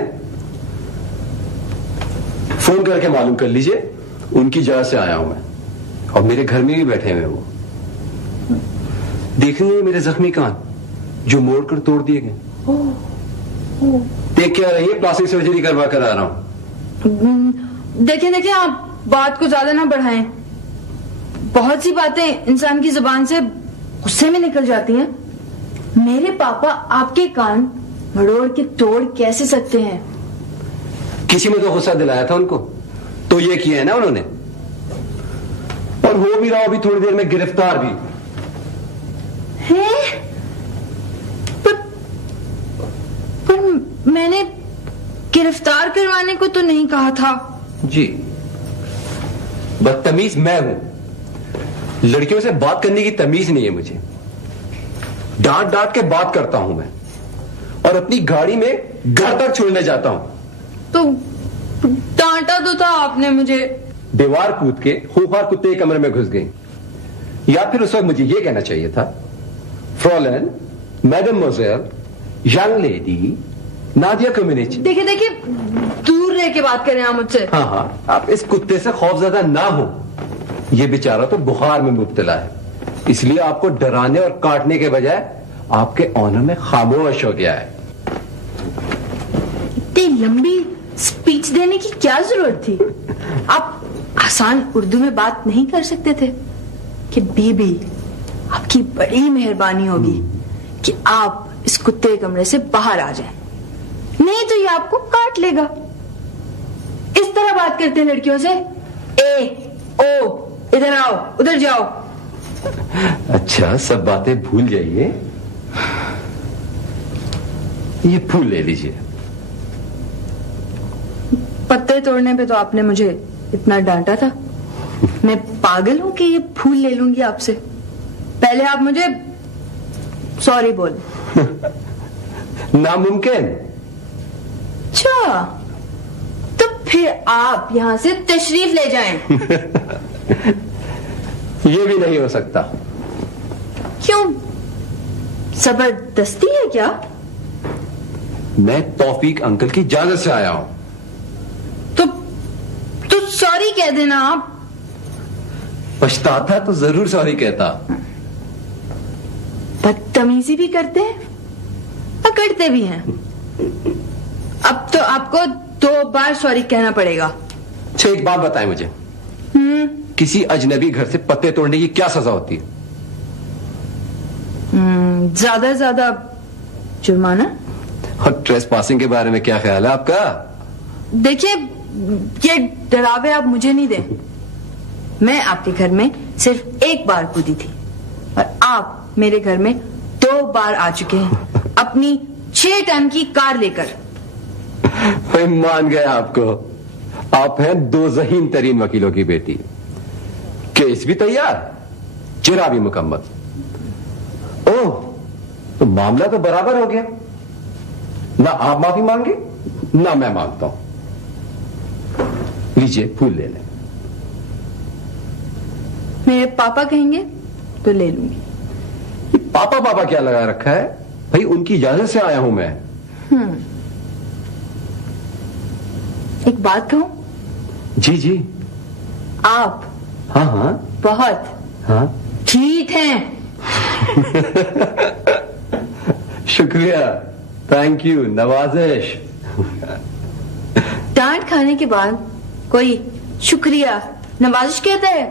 फोन करके मालूम कर लीजिए, उनकी जगह से आया हूं मैं, और मेरे घर में भी बैठे हुए वो। देखने में मेरे जख्मी कान जो मोड़ कर तोड़ दिए गए। देख क्या रही है, प्लास्टिक सर्जरी करवा कर आ रहा हूं। देखिए देखिए, आप बात को ज्यादा ना बढ़ाएं। बहुत सी बातें इंसान की जुबान से गुस्से में निकल जाती हैं। मेरे पापा आपके कान मरोड़ के तोड़ कैसे सकते हैं? किसी ने तो गुस्सा दिलाया था उनको, तो ये किया है ना उन्होंने। और हो भी रहा अभी थोड़ी देर में गिरफ्तार भी है। पर मैंने गिरफ्तार करवाने को तो नहीं कहा था। जी। बदतमीज मैं हूं, लड़कियों से बात करने की तमीज नहीं है मुझे। डांट डांट के बात करता हूं मैं, और अपनी गाड़ी में घर तक छोड़ने जाता हूं। तो डांटा तो था आपने मुझे। दीवार कूद के खूंखार कुत्ते के कमरे में घुस गई। या फिर उस वक्त मुझे यह कहना चाहिए था, फ्रॉलन, मैडम मोजेल, यंग लेडी नादिया कम्युनिटी। देखिए देखिए, दूर रह के बात करें आप मुझसे। हाँ हाँ, आप इस कुत्ते से खौफजदा ना हो। ये बेचारा तो बुखार में मुब्तला है, इसलिए आपको डराने और काटने के बजाय आपके ऑनर में खामोश हो गया है। इतनी लंबी स्पीच देने की क्या जरूरत थी? आप आसान उर्दू में बात नहीं कर सकते थे कि बीबी, आपकी बड़ी मेहरबानी होगी कि आप इस कुत्ते के कमरे से बाहर आ जाएं, नहीं तो ये आपको काट लेगा। इस तरह बात करते हैं लड़कियों से, ए ओ, इधर आओ, उधर जाओ। अच्छा, सब बातें भूल जाइए, ये फूल ले लीजिए। पत्ते तोड़ने पे तो आपने मुझे इतना डांटा था, मैं पागल हूं कि ये फूल ले लूंगी आपसे? पहले आप मुझे सॉरी बोले। नामुमकिन। अच्छा, तो फिर आप यहां से तशरीफ ले जाएं। ये भी नहीं हो सकता। क्यों? जबरदस्ती है क्या? मैं तौफीक अंकल की इजाजत से आया हूं। तो सॉरी कह देना आप। पछताता तो जरूर सॉरी कहता। बदतमीजी भी करते हैं और करते भी हैं। अब तो आपको 2 बार सॉरी कहना पड़ेगा। अच्छा, एक बात बताएं मुझे, किसी अजनबी घर से पत्ते तोड़ने की क्या सजा होती है? ज्यादा ज्यादा जुर्माना। और ट्रेस पासिंग के बारे में क्या ख्याल है आपका? देखिए, ये डरावे आप मुझे नहीं दें। मैं आपके घर में सिर्फ 1 बार कूदी थी और आप मेरे घर में 2 बार आ चुके हैं अपनी 6 टन की कार लेकर। मैं मान गया आपको। आप हैं 2 ज़हीन तरीन वकीलों की बेटी। केस भी तैयार, चिरा भी मुकम्मल। ओह, तो मामला तो बराबर हो गया। ना आप माफी मांगे ना मैं मांगता हूं। लीजिए, फूल ले लें। मेरे पापा कहेंगे तो ले लूंगी। पापा पापा क्या लगा रखा है भाई, उनकी इजाजत से आया हूं मैं। एक बात कहूं? जी जी। आप हाँ हाँ बहुत हाँ ठीक हैं। शुक्रिया, थैंक यू, नवाजिश। डांट खाने के बाद कोई शुक्रिया नवाजिश कहता है?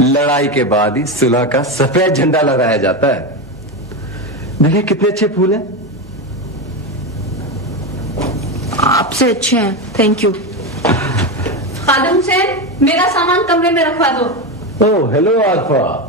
लड़ाई के बाद ही सुलह का सफेद झंडा लहराया जाता है। देखिए कितने अच्छे फूल हैं। आपसे अच्छे हैं, थैंक यू। खादिम हुसैन, मेरा सामान कमरे में रखवा दो। Oh hello Arfa,